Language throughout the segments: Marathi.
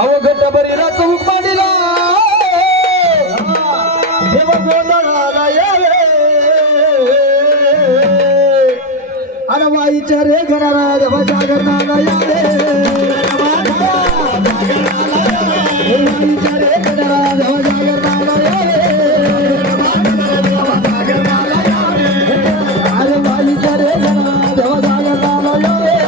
अवघट बरीला चौक मांडीला देव गोंधळाला यावे अरे वाईच्या रे घराला देवा जागरणाला यावे वाईच्या रे घराला देवा जागरणाला यावे अरे वाईच्या रे घराला देवा जागरणाला यावे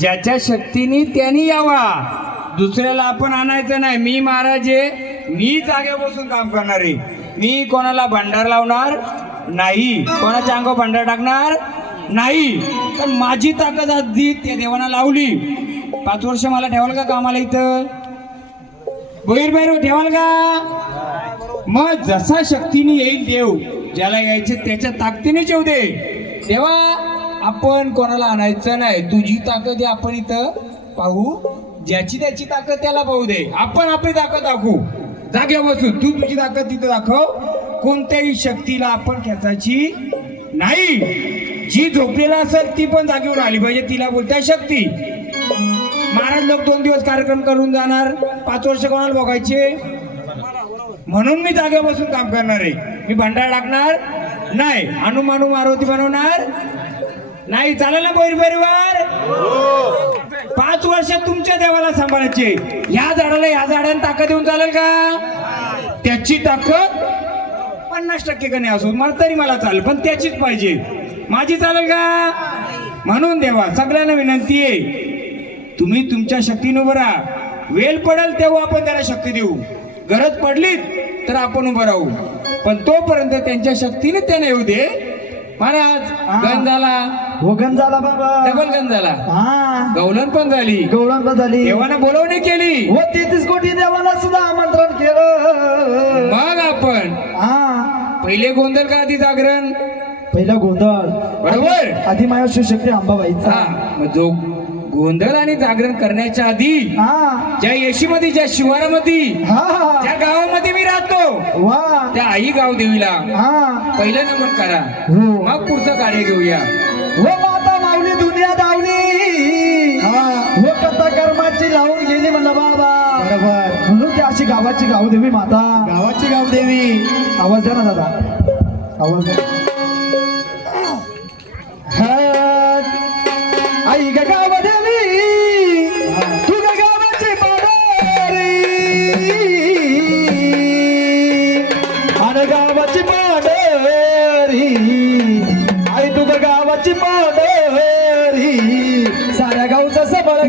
ज्याच्या शक्तीने त्यांनी यावा, दुसऱ्याला आपण आणायचं नाही. मी महाराज आहे, मी जागे बसून काम करणार आहे. मी कोणाला भंडार लावणार नाही, कोणाच्या अंगावर भंडार टाकणार नाही. तर माझी ताकद आधी त्या देवाना लावली. 5 वर्ष मला ठेवाल का कामाला इथं? बहिर ठेवाल का? मग जसा शक्तीने येईल देव, ज्याला यायचे त्याच्या ताकदीने येऊ दे. देवा आपण कोणाला आणायचं नाही, तुझी ताकद आहे आपण इथं पाहू, ज्याची त्याची ताकद त्याला पाहू दे. आपण आपली ताकद दाखवू, जागे बसू. तू तुझी ताकद तिथं दाखव. कोणत्याही शक्तीला आपण खेचायची नाही. जी झोपलेला असेल ती पण जागेवर आली पाहिजे, तिला बोलताय शक्ती. महाराज लोक 2 दिवस कार्यक्रम करून जाणार, 5 वर्ष कोणाला बघायचे? म्हणून मी जागे बसून काम करणार आहे. मी भंडार टाकणार नाही, अनुमानू मारुती बनवणार नाही. चालेल ना परिवार? 5 वर्ष तुमच्या देवाला सांभाळायचे. ह्या झाडाला ह्या झाडाने ताकद देऊन चालेल का? त्याची ताकद 50% कमी असो मला तरी मला चालेल, पण त्याचीच पाहिजे. माझी चालेल का? म्हणून देवा सगळ्यांना विनंती आहे, तुम्ही तुमच्या शक्तीने उभं राहा. वेळ पडेल तेव्हा आपण त्याला शक्ती देऊ, गरज पडली तर आपण उभं राहू. पण तोपर्यंत त्यांच्या शक्तीने त्याने येऊ दे. महाराज गण झाला, हो गण झाला बाबा, डबल गण झाला, गवलन पण झाली, गवळण पण झाली. देवानं बोलवणी केली, हो 33 कोटी देवाला सुद्धा आमंत्रण केलं. मग आपण पहिले गोंधळ का आधी जागरण? पहिला गोंधळ बरोबर, आधी माया शिवशक्ती अंबाबाईचा. मग जो गोंधळ आणि जागरण करण्याच्या आधी ज्या येशीमध्ये, ज्या शिवारामध्ये, ज्या गावामध्ये मी राहतो त्या आई गाव देवीला पहिलं नमन करा, मग पुढचं कार्य घेऊया. हो माता माऊली दुनिया दावली हो कथा कर्माची लावून गेली म्हणलं बाबा बरोबर. म्हणून ती अशी गावाची गावदेवी माता. गावाची गावदेवी. आवाज द्या ना दादा, आवाज द्या. आई ग गावदेवी तू ग गावाची पाडरी आणि गावाची पाडरी आई तू ग गावाची पाडरी साऱ्या गावचा सबळ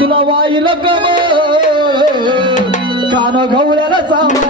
तुला वाईल कमळ कान गवळ्याला चांगलं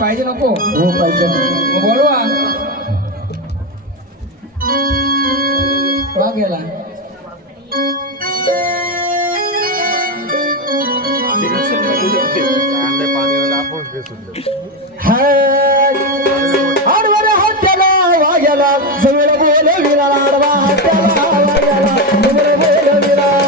पाहिजे नको हो पाहिजे. बोलवा का गेला आडवर हत्याला वाग्याला जवळ बोलविला आडवा हत्याला वाग्याला जवळ बोलविला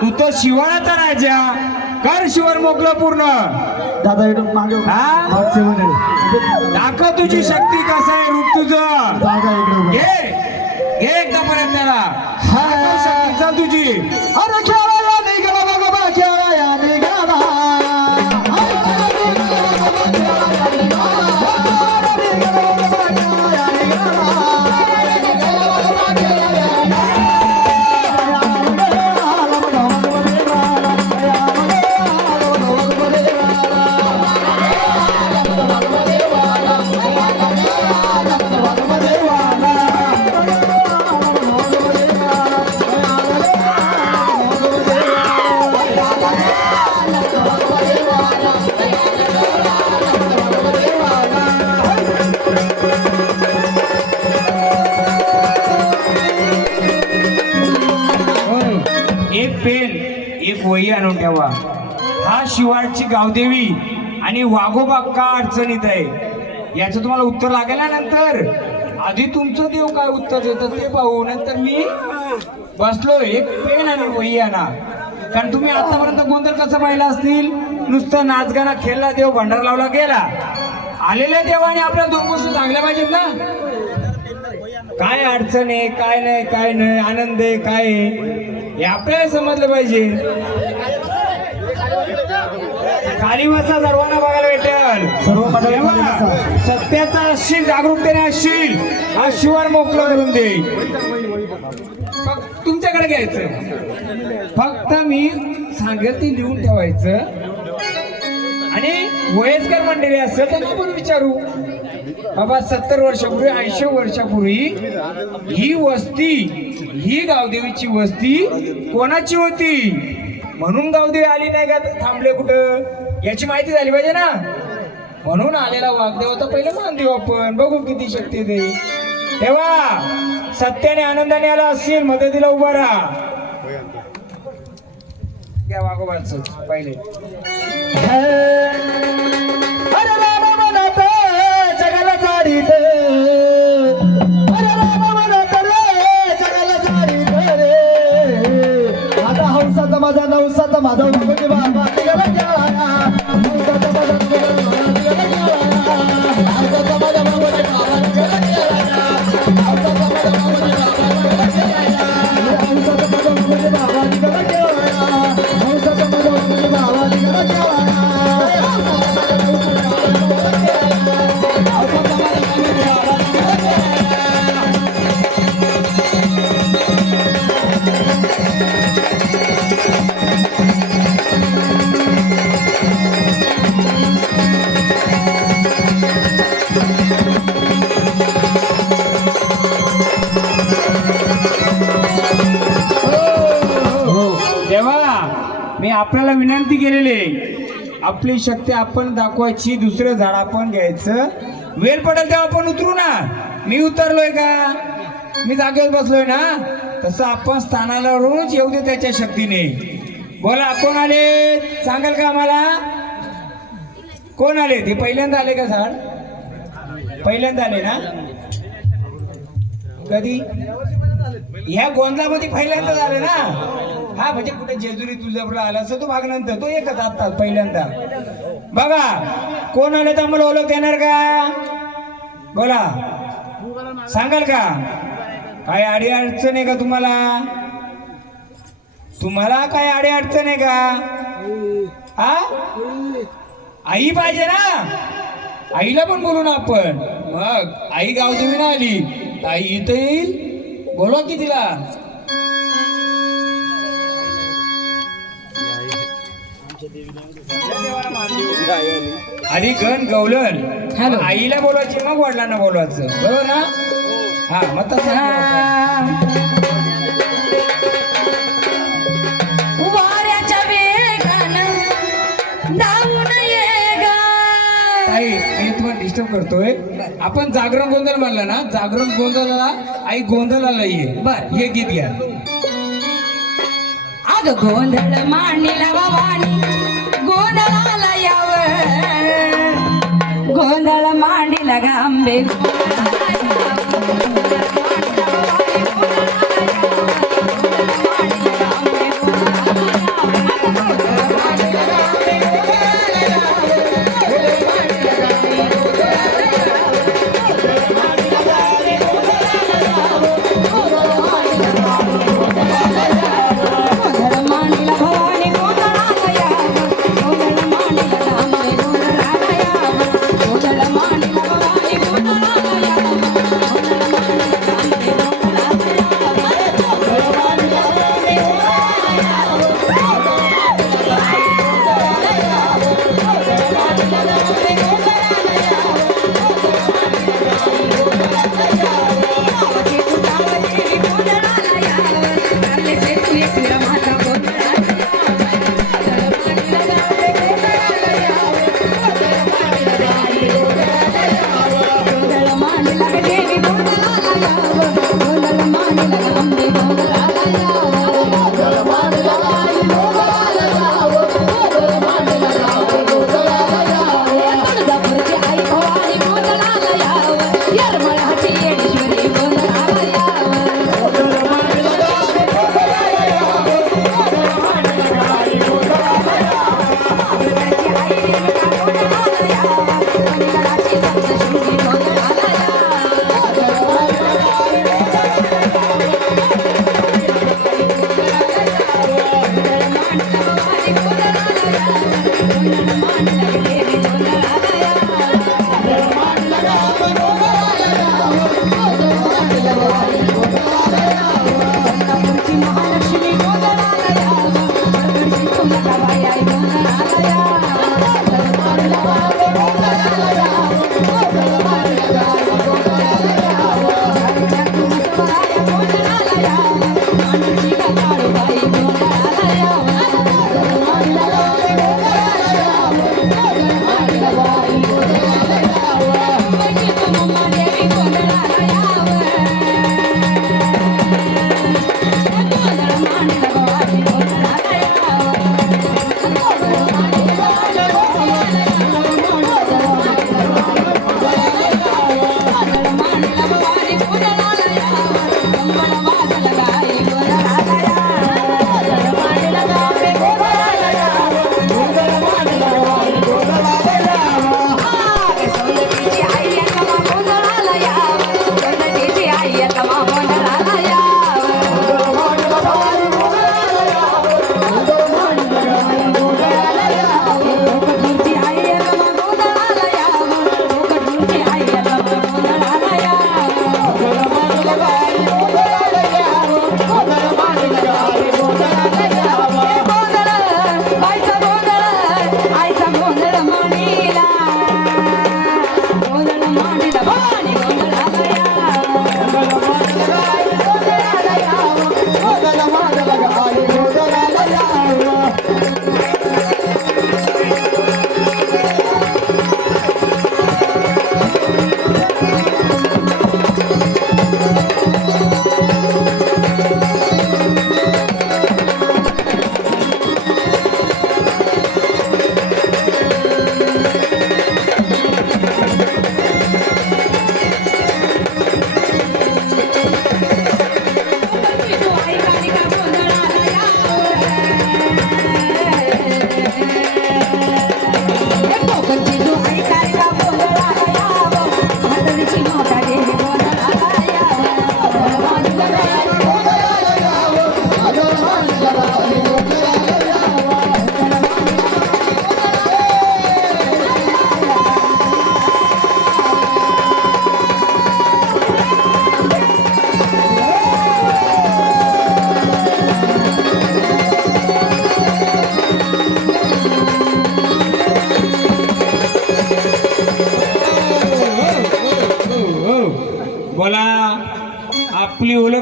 तू तर शिवाळाचा राजा कर शिवर मोकलं पूर्ण. दादा इकडून मागे उभा. हा? मागचे मंडळी. दाखव तुझी शक्ती कसं आहे रूप तुझं. दादा इकडे उभा. घे एकदा पर्यंत त्याला हा. दाखव शक्ती चल तुझी. अरे खेळा या निघाला बाबा खेळा या निघाला. एक पेन एक वही आणून ठेवा. हा शिवाळची गावदेवी आणि वाघोबा का अडचणीत आहे याचं तुम्हाला उत्तर लागेल ना नंतर. आधी तुमचं देव काय उत्तर देतं ते पाहू, नंतर मी बसलो. एक पेन आणि वही आणा. कारण तुम्ही आतापर्यंत गोंधळ कसं पाहिला असतील. नुसतं नाचगाणा खेळला देव भंडार लावला गेला. आलेल्या देवाने आपल्याला दोन गोष्टी चांगल्या पाहिजेत ना. काय अडचण आहे काय नाही काय नाही आनंद आहे काय आहे हे आपल्याला समजलं पाहिजे. खाली बसा सर्वांना बघायला भेटेल. सर्व मंडळी खाली तेव्हा बसा. सत्याचा असशील जागरूकतेने असशील हा शिवार मोकळं करून दे. फक्त तुमच्याकडे घ्यायचं. फक्त मी सांगेल ते लिहून ठेवायचं. आणि वयस्कर मंडळी असेल त्यांना पण विचारू बाबा 70 वर्षापूर्वी 80 वर्षापूर्वी ही वस्ती ही गावदेवीची वस्ती कोणाची होती म्हणून गावदेवी आली नाही का थांबले कुठं याची माहिती झाली पाहिजे ना. म्हणून आलेला वाघदेवता पहिले मान देऊ आपण बघू किती शक्ती दे. तेव्हा सत्याने आनंदाने आला असेल मदतीला उभा राहा. त्या वाघोबाच पहिले अरे राम म्हणत जगाला जाडीत. अरे राम म्हणत रे जगाला जाडीत रे. आता हौसाचा माझा नवसाचा माझा उभे बाबा निघाला खेळाया. हौसाचा माझा निघाला खेळाया. हौसाचा माझा बाबा निघाला खेळाया. हौसाचा माझा बाबा निघाला खेळाया. हौसाचा माझा बाबा निघाला खेळाया. हौसाचा माझा बाबा निघाला खेळाया. तेव्हा मी आपल्याला विनंती केलेली आहे आपली शक्ती आपण दाखवायची. दुसरं झाड आपण घ्यायचं. वेळ पडेल तेव्हा आपण उतरू ना. मी उतरलोय का मी जागेवर बसलोय ना तसं आपण स्थानाला रोज येऊ दे त्याच्या शक्तीने. बोला कोण आले सांगाल का आम्हाला. कोण आले ते पहिल्यांदा आले का झाड पहिल्यांदा आले ना. कधी ह्या गोंधळामध्ये पहिल्यांदा झाले ना. हा म्हणजे कुठे जेजुरी तुळजापूरला आला असं तो भाग नंतर तो एकच आता पहिल्यांदा. बघा कोण आले तर आम्हाला ओळख देणार का. बोला सांगाल का. काय अडी अडचण आहे का तुम्हाला. तुम्हाला काय अडी अडचण आहे का. हा आई पाहिजे ना. आईला पण बोलू ना आपण. मग आई गावदेवी ना आली आई इथं येईल. बोलवा की तिला. आधी गण गवलन आईला बोलवायची मग वडिलांना बोलवायचं बरोबर ना. हा मग वाऱ्याच्या वेगानं धावून ये ग. आई मी तुम्हाला डिस्टर्ब करतोय. आपण जागरण गोंधळ म्हणलं ना. जागरण गोंधळाला आई गोंधळाला ये बर हे गीत घ्या. अग गोंधळ मांडीला भवानी गोंधळाला यावं. गोंधळ मांडीला गांबे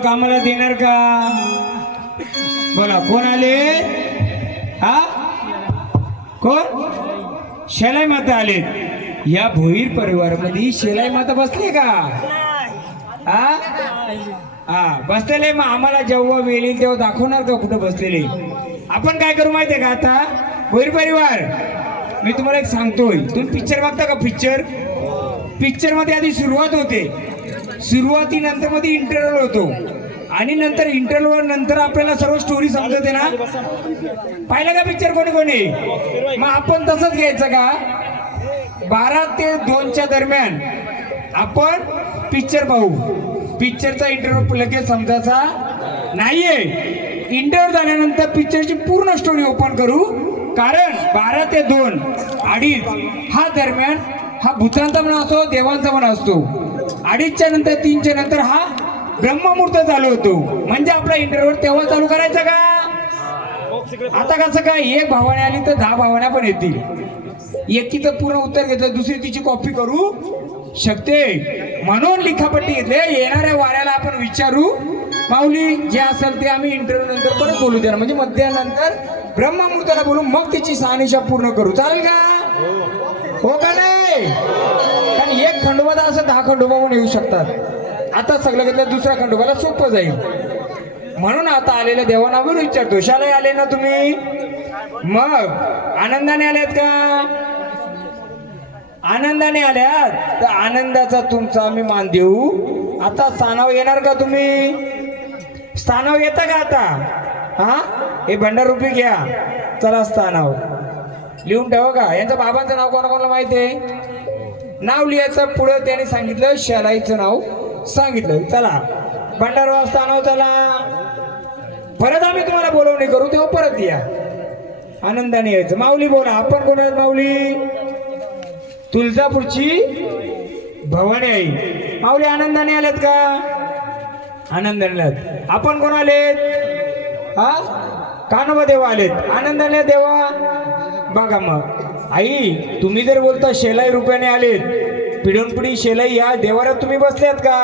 कामाला देणार का? बोला कोण आले? हा कोण? शेलाई माता आले. या भोईर परिवारामध्ये शेलाई माता बसले का? हा बसलेले. मग आम्हाला जेव्हा वेळ येईल तेव्हा दाखवणार का कुठं बसलेले? आपण काय करू माहितीये का? आता भोईर परिवार मी तुम्हाला एक सांगतोय. तुम्ही पिक्चर बघता का? पिक्चर मध्ये आधी सुरुवात होते, सुरुवातीनंतर मध्ये इंटरव्हल होतो आणि नंतर इंटरव्हल नंतर आपल्याला सर्व स्टोरी समजते ना. पाहिलं का पिक्चर कोणी कोणी? मग आपण तसंच घ्यायचं का? 12 ते 2च्या दरम्यान आपण पिक्चर पाहू. पिक्चरचा इंटरव्ह्यू लगेच समजायचा नाहीये. इंटरव्ह्यू झाल्यानंतर पिक्चरची पूर्ण स्टोरी ओपन करू. कारण 12 ते 2, 2:30 हा दरम्यान हा भूतांचा पण असतो, देवांचा पण असतो. 2:30च्या नंतर 3च्या नंतर हा ब्रह्ममुहूर्त चालू होतो. म्हणजे आपला इंटरव्ह्यू तेव्हा चालू करायचा का? आता कसं काय, एक भावाने आली तर 10 भावना पण येतील. एकीचं पूर्ण उत्तर घेतलं, दुसरी तिची कॉपी करू शकते. म्हणून लिखापट्टी घेतले. येणाऱ्या वाऱ्याला आपण विचारू, माऊली जे असेल ते आम्ही इंटरव्ह्यू नंतर परत बोलू देणार. म्हणजे मध्यानंतर ब्रह्ममुहूर्ताला बोलू, मग तिची शहानिशा पूर्ण करू. चालेल का? हो का नाही? कारण एक खंडोबा असं 10 खंडोबा पण येऊ शकतात. आता सगळं घेतलं, दुसऱ्या खंडोबाला सोपं जाईल. म्हणून आता आलेल्या देवांना बोलू विचारतो, शाळेत आले ना तुम्ही? मग आनंदाने आल्यात का? आनंदाने आल्यात तर आनंदाचा तुमचा आम्ही मान देऊ. आता स्थानावर येणार का तुम्ही? स्थानावर येता का आता? हा हे भंडार रुपये घ्या. चला स्थानावर लिहून ठेवा का? यांचं बाबांचं नाव कोणाकोणाला माहिती आहे? नाव लिहायचं. पुढे त्याने सांगितलं शेलाईचं नाव सांगितलं. चला भंडार स्थानावर चला. परत आम्ही तुम्हाला बोलवणी करू तेव्हा परत या. आनंदाने यायचं. माऊली बोला. आपण कोण आहेत माऊली? तुळजापूरची भवानी आई. माऊली आनंदाने आल्यात का? आनंदाने आल्यात. आपण कोण आलेत? हा कानोबा देवा आलेत. आनंदाने देवा. बघा मग आई, तुम्ही जर बोलता शेलाई रुपयाने आलेत, पिढून पिढी शेलाई या देवाऱ्यात तुम्ही बसल्यात का?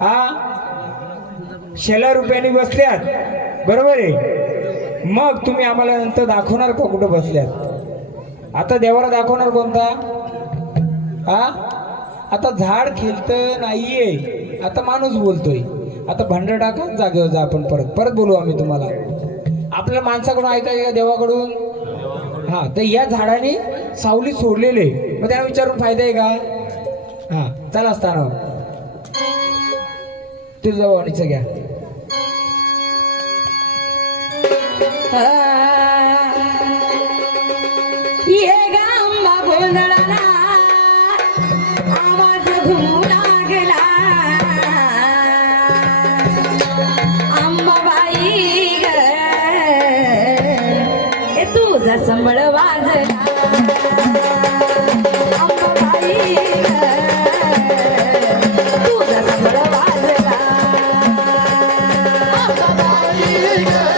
हा शेलाई रुपयाने बसल्यात, बरोबर आहे. मग तुम्ही आम्हाला नंतर दाखवणार का कुठं बसल्यात? आता देवारा दाखवणार कोणता? हा आता झाड खेळतं नाहीये, आता माणूस बोलतोय. आता भांडं टाका, जागेवर जा. आपण परत बोलू आम्ही तुम्हाला. आपल्या माणसाकडून ऐकायचं देवाकडून? हा तर या झाडाने सावली सोडलेले, मग त्यांना विचारून फायदा आहे का? हा चला असताना तुळजाभवानीचं घ्या. ये गांबा गोंधळाला आवाज घुमू लागला. अंबाबाई ग ए तुझा संबळ वाजला. अंबाबाई ग तुझा संबळ वाजला. अंबाबाई ग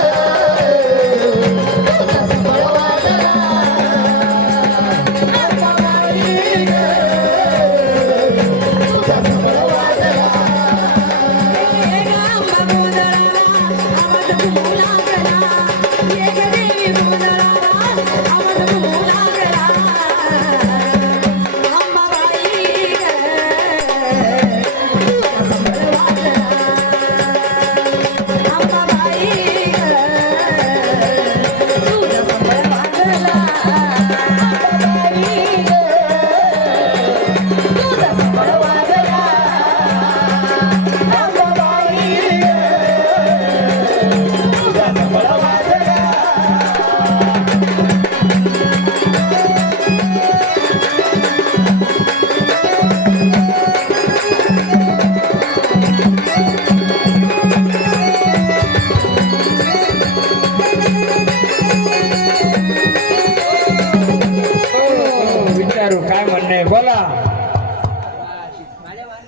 काय म्हणणं आहे? बोला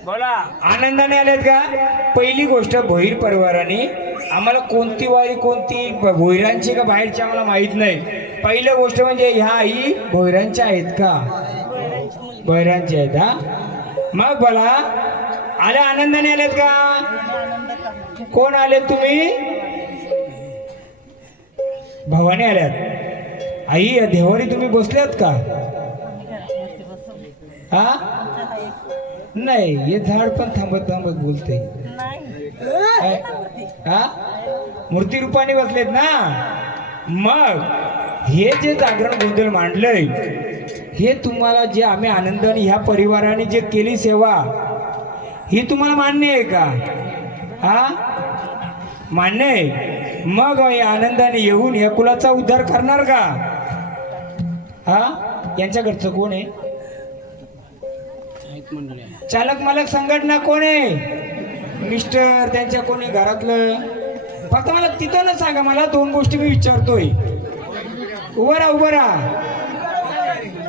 बोला. आनंदाने आलेत का? पहिली गोष्ट, भोईर परिवाराने आम्हाला कोणती वारी, कोणती भोईरांची का बाहेरची आम्हाला माहित नाही. पहिली गोष्ट म्हणजे ह्या आई भोईरांच्या आहेत का? भोईरांच्या आहेत. हा मग बोला. आल्या आनंदाने आलेत का? कोण आले तुम्ही? भवानी आल्यात. आई या देवारी तुम्ही बसल्यात का? हा नाही, हे झाड पण थांबत थांबत बोलते. हा मूर्ती रूपाने बसलेत ना. मग हे जे जागरण गोंधळ मांडलंय, हे तुम्हाला जे आम्ही आनंदाने ह्या परिवाराने जे केली सेवा, ही तुम्हाला मान्य आहे का? हा मान्य आहे. मग या आनंदाने येऊन या कुलाचा उद्धार करणार का? हा यांच्या घरचं कोण आहे? चालक मालक संघटना कोण आहे? मिस्टर त्यांच्या कोणी घरातलं? फक्त मला तिथं न सांगा, मला दोन गोष्टी मी विचारतोय. उभं राहा उभं राहा,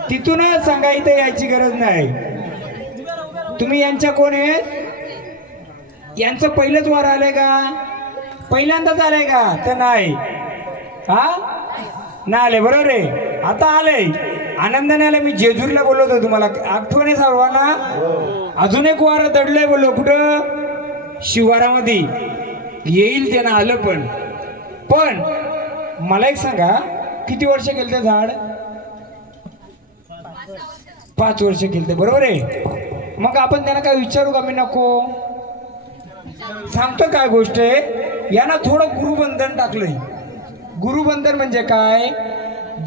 तिथूनच सांगा, इथं यायची गरज नाही. तुम्ही यांच्या कोण आहेत? यांचं पहिलंच वार आलंय का? पहिल्यांदाच आलंय का? तर नाही. हा ना आले, बरोबर आहे. आता आलंय, आनंदाने आलं. मी जेजुरीला बोललो होतो तुम्हाला, आठवण आहे सर्वांना? अजून एक वार दडलंय बोललो. कुठं? शिवारामध्ये येईल त्यानं आलं. पण मला एक सांगा, किती वर्ष केलं ते झाड? 5 वर्ष केलं ते, बरोबर आहे. मग आपण त्यांना काय विचारू का? मी नको सांगतो. काय गोष्ट आहे, यांना थोडं गुरुबंधन टाकलंय. गुरुबंधन म्हणजे काय?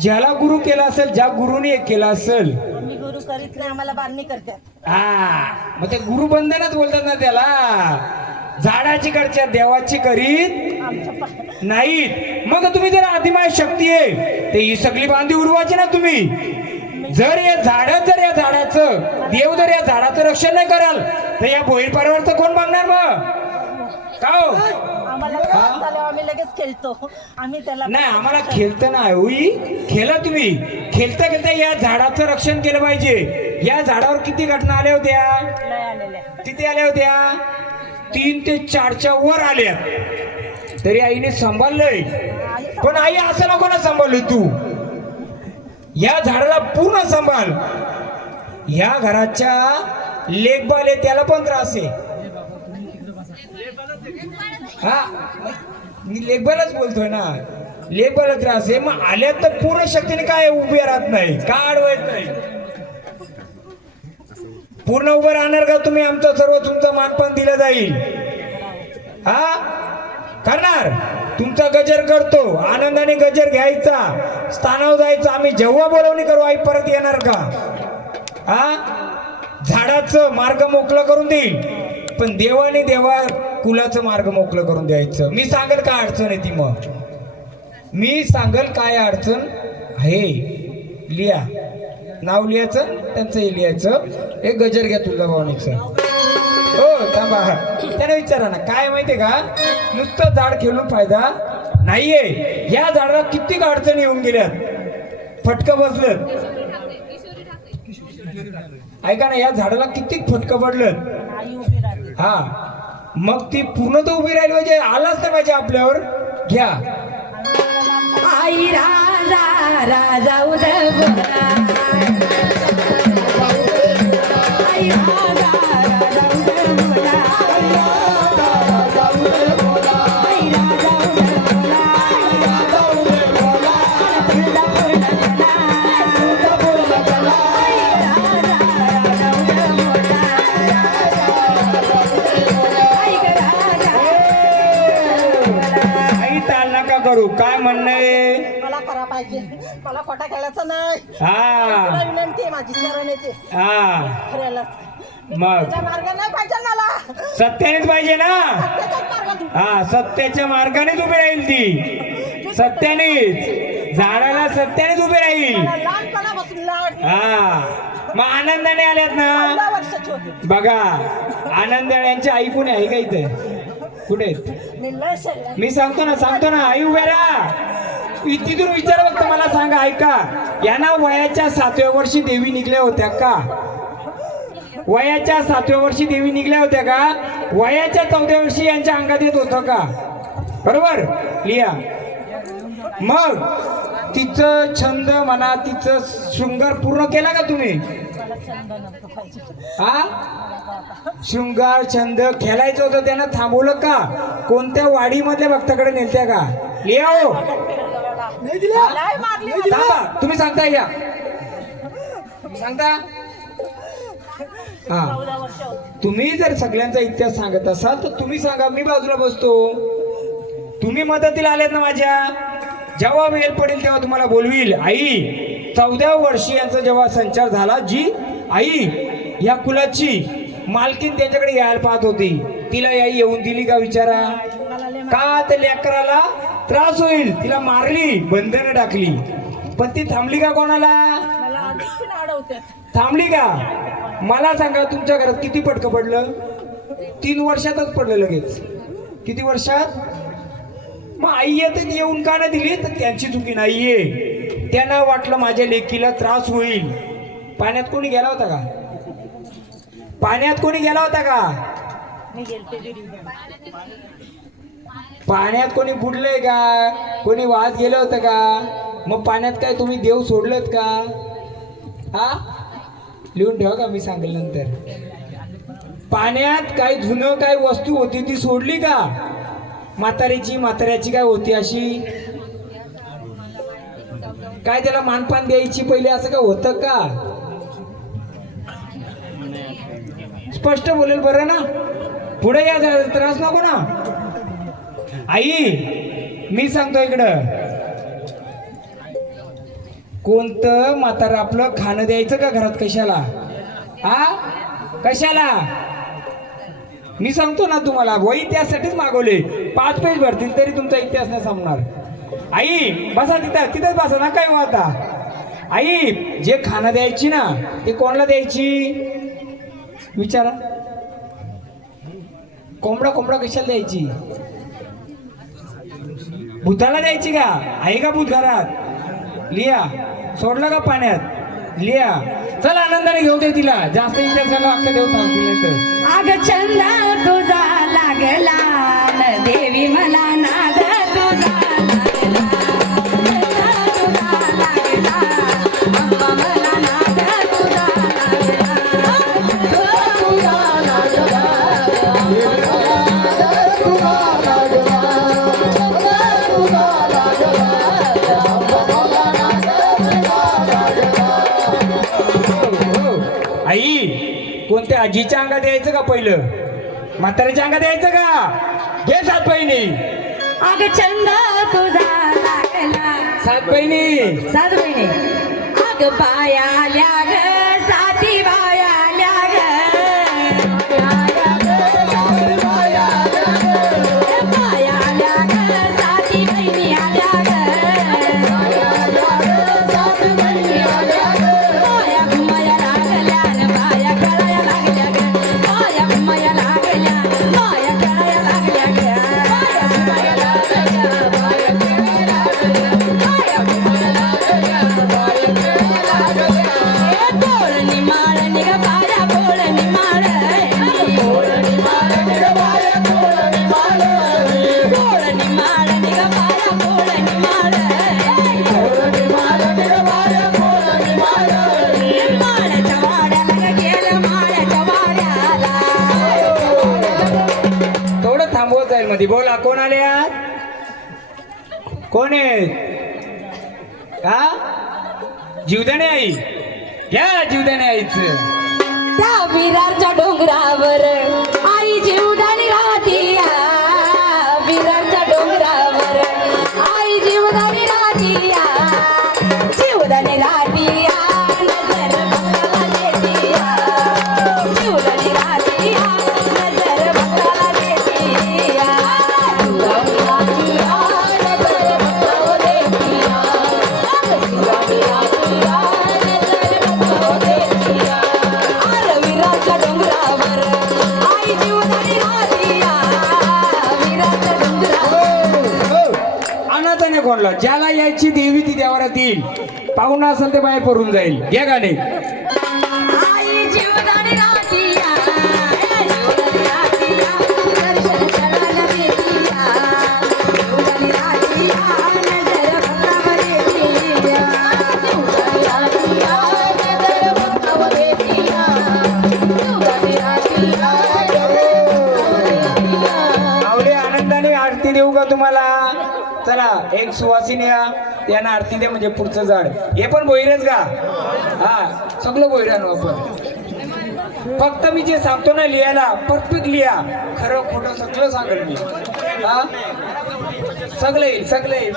ज्याला गुरु केला असेल, ज्या गुरुने केला असेल, मी गुरु करीत नाही, आम्हाला बांधणी करतात. हा मग ते गुरुबंधनच बोलतात ना त्याला. झाडाची कडच्या देवाची करीत नाहीत. मग तुम्ही जर आदिमाय शक्ती आहे, ते ही सगळी बांधी उडवायची ना तुम्ही. जर या झाडाचं देव जर या झाडाचं रक्षण नाही कराल, तर या भोईर परिवाराचं कोण बघणार? मग का हो? आम्हाला त्रास झाल्यावर आम्ही लगेच खेळतो. आम्ही त्याला नाही, आम्हाला खेळतं नाही होई. खेळा तुम्ही. खेळता खेळता या झाडाचं रक्षण केलं पाहिजे. या झाडावर किती घटना आल्या होत्या? नाही आलेले. किती आल्या होत्या? 3 ते 4च्या वर आल्या. तरी आईने सांभाळलंय. पण आई असं नको ना सांभाळलं तू. या झाडाला पूर्ण सांभाळ. या घराच्या लेखबाल आहे, त्याला पण त्रास आहे. हा मी लेखबालच बोलतोय ना. लेखबाला त्रास आहे. मग आल्या तर पूर्ण शक्तीने काय उभे राहत नाही का? अडवत नाही. पूर्ण उभं राहणार का तुम्ही? आमचं सर्व तुमचं मानपान दिलं जाईल. हा करणार. तुमचा गजर करतो, आनंदाने गजर घ्यायचा, स्थानावर जायचं. आम्ही जेव्हा बोलवणी करू, आई परत येणार का? हा झाडाचं मार्ग मोकळं करून देईल, पण देवाने कुलाचं मार्ग मोकळं करून द्यायचं. मी सांगेल काय अडचण आहे ती. मग मी सांगेल काय अडचण आहे. लिहा, नाव लिहायचं, त्यांचं हे लिहायचं. एक गजर घ्या तुझ्या भावनेचं. हो थांबा, त्याला विचारा ना, काय माहितीये का? नुसतं झाड खेळून फायदा नाहीये. या झाडाला किती अडचणी येऊन गेल्यात, फटकं बसलं. ऐका ना, या झाडाला किती फटकं पडलं. आई उभी राहते. हा मग ती पूर्ण तर उभी राहिली पाहिजे, आलाच तर पाहिजे आपल्यावर. घ्या. आई राजा राजा उदबला, आई राजा राजा उदबला, आई राजा उदबला, आई राजा उदबला, आई राजा उदबला, तुझा पूर्ण झाला, तुझा पूर्ण झाला, आई राजा राजा उदबला, आई राजा आई ताल नका करू. काय म्हणणं आहे? मला करा पाहिजे, मला खोटा खेळायचा नाही. हा तुला विनंती आहे माझी, शरण येते हा खऱ्याला. मग तुझ्या मार्ग नाही पाहिजे मला, सत्यानेच पाहिजे ना. त्याच्याच मार्गात. हा सत्याच्या मार्गानेच उभी राहील ती. सत्यानेच झाडाला सत्यानेच उभी राहील. मला लहानपणापासून लाड. हा मग आनंदाने आल्यात ना. 14 वर्षाची होती बघा, आनंद यांची आई कोणी आहे का इथे? कुठे आहेत? मी लय शरीर. मी सांगतो ना, आई उभ्या राहा. तिथून विचार फक्त मला सांगा. ऐका, यांना वयाच्या 7व्या वर्षी देवी निघल्या होत्या का? वयाच्या 7व्या वर्षी देवी निघल्या होत्या का? वयाच्या 14व्या वर्षी यांच्या अंगात येत होतं का? बरोबर लिहा. मग तिचं छंद म्हणा, तिचं शृंगार पूर्ण केला का तुम्ही? मला छंद नव्हतं पाहिजे. हा शृंगार छंद खेळायचं होतं त्यानं थांबवलं का? कोणत्या वाडीमधल्या भक्ताकडे नेलत्या का? लिओ नाही दिला लय मारली मला. थांबा, तुम्ही सांगता या सांगता. हा 14 वर्ष होती. तुम्ही जर सगळ्यांचा इतिहास सांगत असाल तर तुम्ही सांगा, मी बाजूला बसतो. तुम्ही मदतीला आलेत ना माझ्या. जेव्हा वेळ पडेल तेव्हा तुम्हाला बोलवील. आई 14 वर्षीयांचा जेव्हा संचार झाला, जी आई या कुलाची मालकीन त्यांच्याकडे यायला पाहत होती, तिला आई येऊन दिली का विचारा? मला लय का तर लेकराला त्रास होईल, तिला मारली, बंधनं टाकली. पण ती थांबली का कोणाला? मला आधीच पण अडवते. थांबली का? मला सांगा, तुमच्या घरात किती पटकं पडलं? 3 वर्षातच पडलं लगेच. किती वर्षात? मग आई येते येऊन का नाही दिली? तर त्यांची चुकी नाहीये. त्यांना वाटलं माझ्या लेकीला त्रास होईल. पाण्यात कोणी गेला होता का? पाण्यात कोणी गेला होता का? मी गेलते विहिरीत. पाण्यात कोणी बुडलंय का? कोणी वाहत गेलं होतं का? मग पाण्यात काय तुम्ही देव सोडलत का? हा लिहून ठेवा का, मी सांगेल नंतर. पाण्यात काय जुनं काय वस्तू होती ती सोडली का? म्हाताऱ्याची काय होती अशी? काय त्याला मानपान द्यायची पहिले, असं काय होतं का? स्पष्ट बोलेल बरं ना, पुढे या, त्रास नको ना. आई मी सांगतो इकडं, कोणतं म्हातारा आपलं खाणं द्यायचं का घरात? कशाला? हा कशाला? मी सांगतो ना तुम्हाला, वही त्यासाठीच मागवले. 5 पेज भरतील तरी तुमचा इतिहास नाही संपणार. आई बसा तिथंच बसा ना, काय हो आता. आई जे खाणं द्यायची ना ते कोणाला द्यायची विचारा? कोंबडा कशाला द्यायची? भूताला द्यायची का? आहे का भूत घरात? लिया सोडलं का पाण्यात? लिया चला आनंदाने घेऊ दे तिला. जास्त इतिहास झाला अख्खा देव थांबतील नाही तर. अग छंद तुझा लागला न देवी, मला नाद तुझा लागला. छंद तुझा लागला, अम्मा मला नाद तुझा लागला. तुझा लागला, आई कोणत्या आजीच्या अंगात यायचं का पहिलं? म्हाताऱ्याच्या अंगात यायचं का? घे 7 बहिणी. अग छंद तुझा लागला. 7 बहिणी. 7 महिने. अग बाया आल्या ग, 7 बाया आल्या ग. बाया आल्या ग, 7 बहिणी आल्या ग. बाया घुमाया लागल्या न बाया खेळाया लागल्या ग. बाया घुमाया लागल्या, बाया खेळाया लागल्या ग. बाया घुमाया लागल्या, बाया खेळाया लागल्या. बाया घुमाया लागल्या, बाया खेळाया लागल्या. बोलणी माळणी ग बाया, बोलणी माळणी. बोलणी माळणी ग बाया, बोलणी माळणी. बोलणी माळणी ग बाया, बोलणी माळणी. बोलणी माळणी ग बाया, बोलणी माळणी. माळ्याच्या वाड्याला ग गेलं, माळ्याच्या वाड्याला. थोडं थांबवत जाईल मध्ये. बोला कोण आले आहात? कोण आहेत? का जीवदाने आई? घ्या जीवदाने आईचं. त्या विरारच्या डोंगरावर आई जीवदानी राहतीया. विरारच्या डोंगरावर आई जीवदानी राहतीया. जीवदानी राहतीया, नजर बघायला देतीया. जीवदानी राहतीया, नजर बघायला देतीया. जीवदानी राहतीया, नजर बघायला देतीया. जीवदानी राहतीया, नजर बघायला देतीया. अरे विरारच्या डोंगरावर आई जीवदानी राहतीया. विरारच्या डोंगरावर अनाथाने कोणला? ज्याला यायची देवी ती देवारात येईल. पाहुणा असेल ते बाहेर पडून जाईल. घ्या गाणे. आई जीवदानी राहतीया. जीवदानी राहतीया, दर्शन करायला देतीया. जीवदानी राहतीया, नजर बघायला देतीया. जीवदानी राहतीया, नजर बघायला देतीया. एक सुवासिनी त्यांना आरती दे म्हणजे पुढचं झाड हे पण बोईरेच का हा सगळं बोईरानो आपण फक्त मी जे सांगतो ना लिहायला परफेक्ट लिहा खरं खोटं सगळं सांगेल मी हा सगळं येईल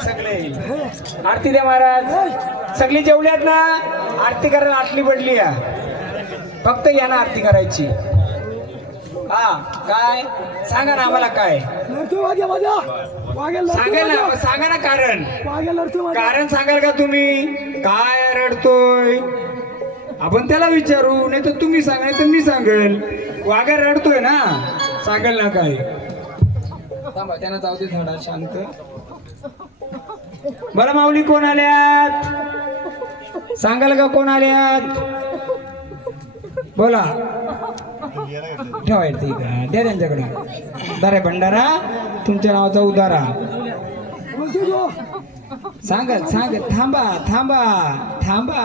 आरती द्या महाराज सगळी जेवल्यात ना आरती करायला आटली पडली या फक्त यांना आरती करायची हा काय सांगा ना आम्हाला काय सांगा ना कारण सांगाल का तुम्ही काय रडतोय आपण त्याला विचारू नाही तर तुम्ही सांगा नाही तर मी सांगेल वाघा रडतोय ना सांगेल ना काय थांबा त्यांना जाऊ दे झाडा शांत बरं माऊली कोण आल्यात सांगाल का कोण आल्यात बोला ठेवायचं इकडं द्या त्यांच्याकडे दारे भंडारा तुमच्या नावाचा उदारा सांगल थांबा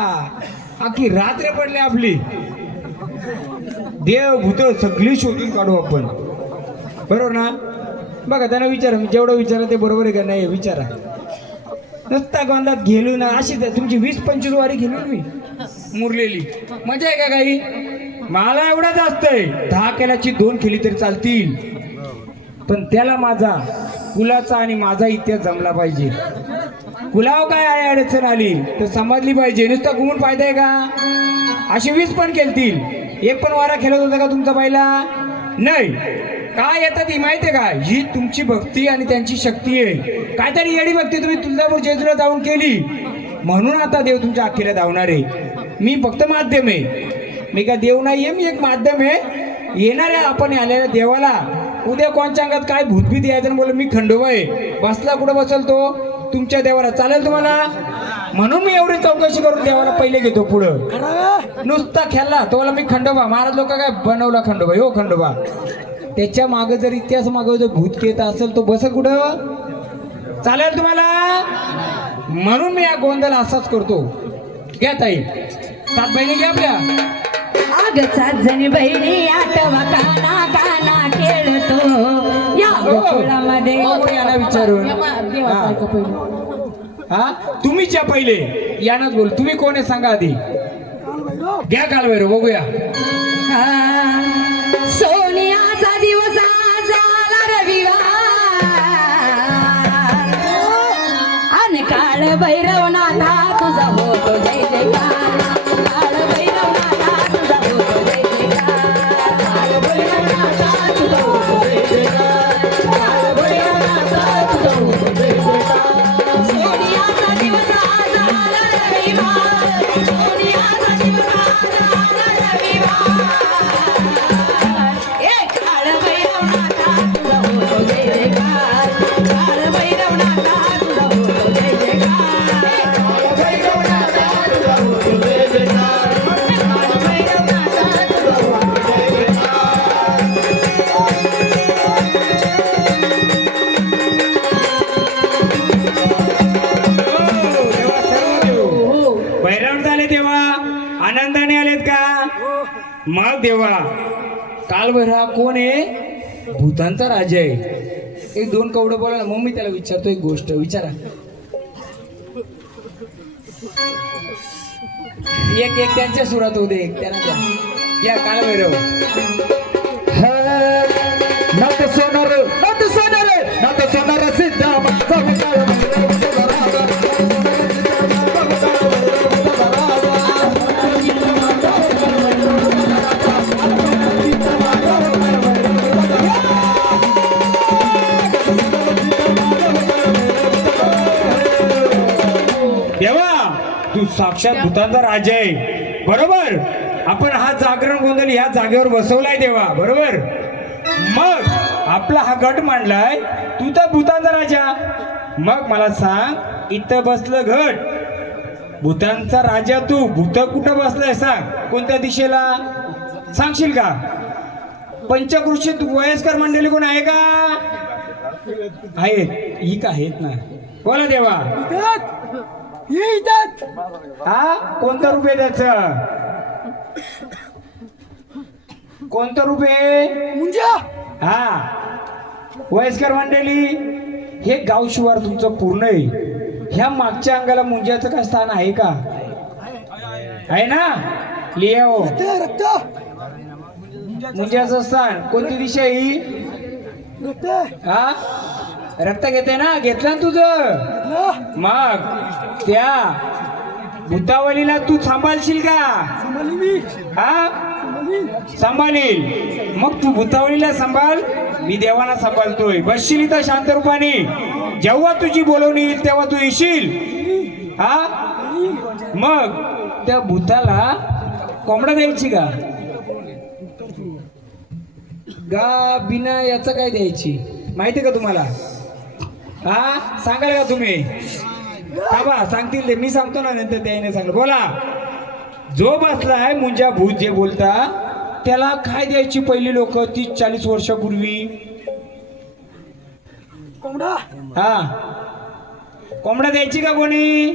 अख्खी रात्र पडली आपली देव भूत सगळी शोधून काढू आपण बरोबर ना बघा त्यांना विचारा मी जेवढं विचारा ते बरोबर आहे का नाही विचारा नुसता गोंधात गेलो ना अशी तुमची 20-25 वारी गेलो मी मुरलेली मजा आहे का काही मला एवढाच असतंय 10 केल्याची 2 केली तरी चालतील पण त्याला माझा कुलाचा आणि माझा इतिहास जमला पाहिजे कुलाव काय आहे अडचण आली तर समजली पाहिजे नुसतं घुमून फायदा आहे का अशी 20 पण केलतील एक पण वारा खेळत होता का तुमचा पहिला नाही काय येतात ही माहिती आहे का ही तुमची भक्ती आणि त्यांची शक्ती आहे काहीतरी येडी भक्ती तुम्ही तुळजापूर जेजुरीला जाऊन केली म्हणून आता देव तुमच्या अखेला धावणार आहे मी फक्त माध्यम आहे मी काय देव नाहीये मी एक माध्यम आहे येणाऱ्या आपण आलेल्या देवाला उद्या कोणच्या अंगात काय भूतभीत यायचं बोल मी खंडोबा आहे बसला कुठं बसल तो तुमच्या देवाला चालेल तुम्हाला म्हणून मी एवढी चौकशी करून देवाला पहिले घेतो पुढं नुसता खेळला तुम्हाला मी खंडोबा महाराज लोक काय बनवला खंडोबा हो खंडोबा त्याच्या मागे जर इतिहास मागे जर भूत केत असेल तो बस कुठं चालेल तुम्हाला म्हणून मी या गोंधळ असाच करतो घ्या ताई 7 बहिणी घ्या आपल्या आग 7 जणी बहिणी आठवा काना काना खेळतो या गोकुळामध्ये याला विचारून हा तुम्हीच्या पहिले यानच बोल तुम्ही कोण आहे सांगा आधी घ्या कालभैरव बघूया सोनियाचा दिवस झाला रविवार आणि काळ भैरवनाथा तुझा होतो जय जयकार काळ भैरवनाथा तुझा होतो जय जयकार काळ भैरवनाथा तुझा होतो जय जयकार काळ भैरवनाथा तुझा होतो जय जयकार सोनियाचा दिवस झाला रविवार सोनियाचा दिवस झाला रविवार आनंदाने आलेत का मग देवा कालभैरव कोण आहे भूतांचा राजा आहे 1-2 कवडं बोला ना मग मी त्याला विचारतो एक गोष्ट विचारा एक त्यांच्या सुरात होऊ दे त्यांना द्या या कालभैरव नट सोनार सिद्धा माझा देवा तू साक्षात भूतांचा राजा आहे बरोबर आपण हा जागरण गोंधळ ह्या जागेवर बसवलाय देवा बरोबर मग आपला हा गट मांडलाय तू तर भूतांचा राजा मग मला सांग इथं बसलं घट भूतांचा राजा तू भूत कुठं बसलाय सांग कोणत्या दिशेला सांगशील का पंचकृषीत वयस्कर मंडळी कोण आहे का आहेत ही का आहेत ना बोला देवा हा कोणतं रूप आहे त्याच कोणतं रूप आहे हा वयस्कर मंडळी हे गाव शिवार तुमचं पूर्ण आहे. ह्या मागच्या अंगाला मुंज्याचं काय स्थान आहे का? आहे ना? लिओ मुंज्याचं स्थान कोणती दिशा ही? हा रक्त घेते ना, घेतलं ना तुझं. मग त्या भूतावलीला तू सांभाळशील का? हा सांभाळील. मग तू भूतावलीला सांभाळ, मी देवाना सांभाळतोय. बसशील इथं शांत रूपाने. जेव्हा तुझी बोलवणी येईल तेव्हा तू येशील. हा मग त्या भूताला कोंबडा द्यायची का गा बिना याचं काय द्यायची माहिती का तुम्हाला? हा सांगाल का तुम्ही? बाबा सांगतील ते, मी सांगतो ना नंतर त्याने सांगलं. बोला. जो बसलाय मुंजा भूत जे बोलता त्याला काय द्यायची पहिली लोक 30-40 वर्षापूर्वी? कोंबडा. हा कोंबडा द्यायची का कोणी?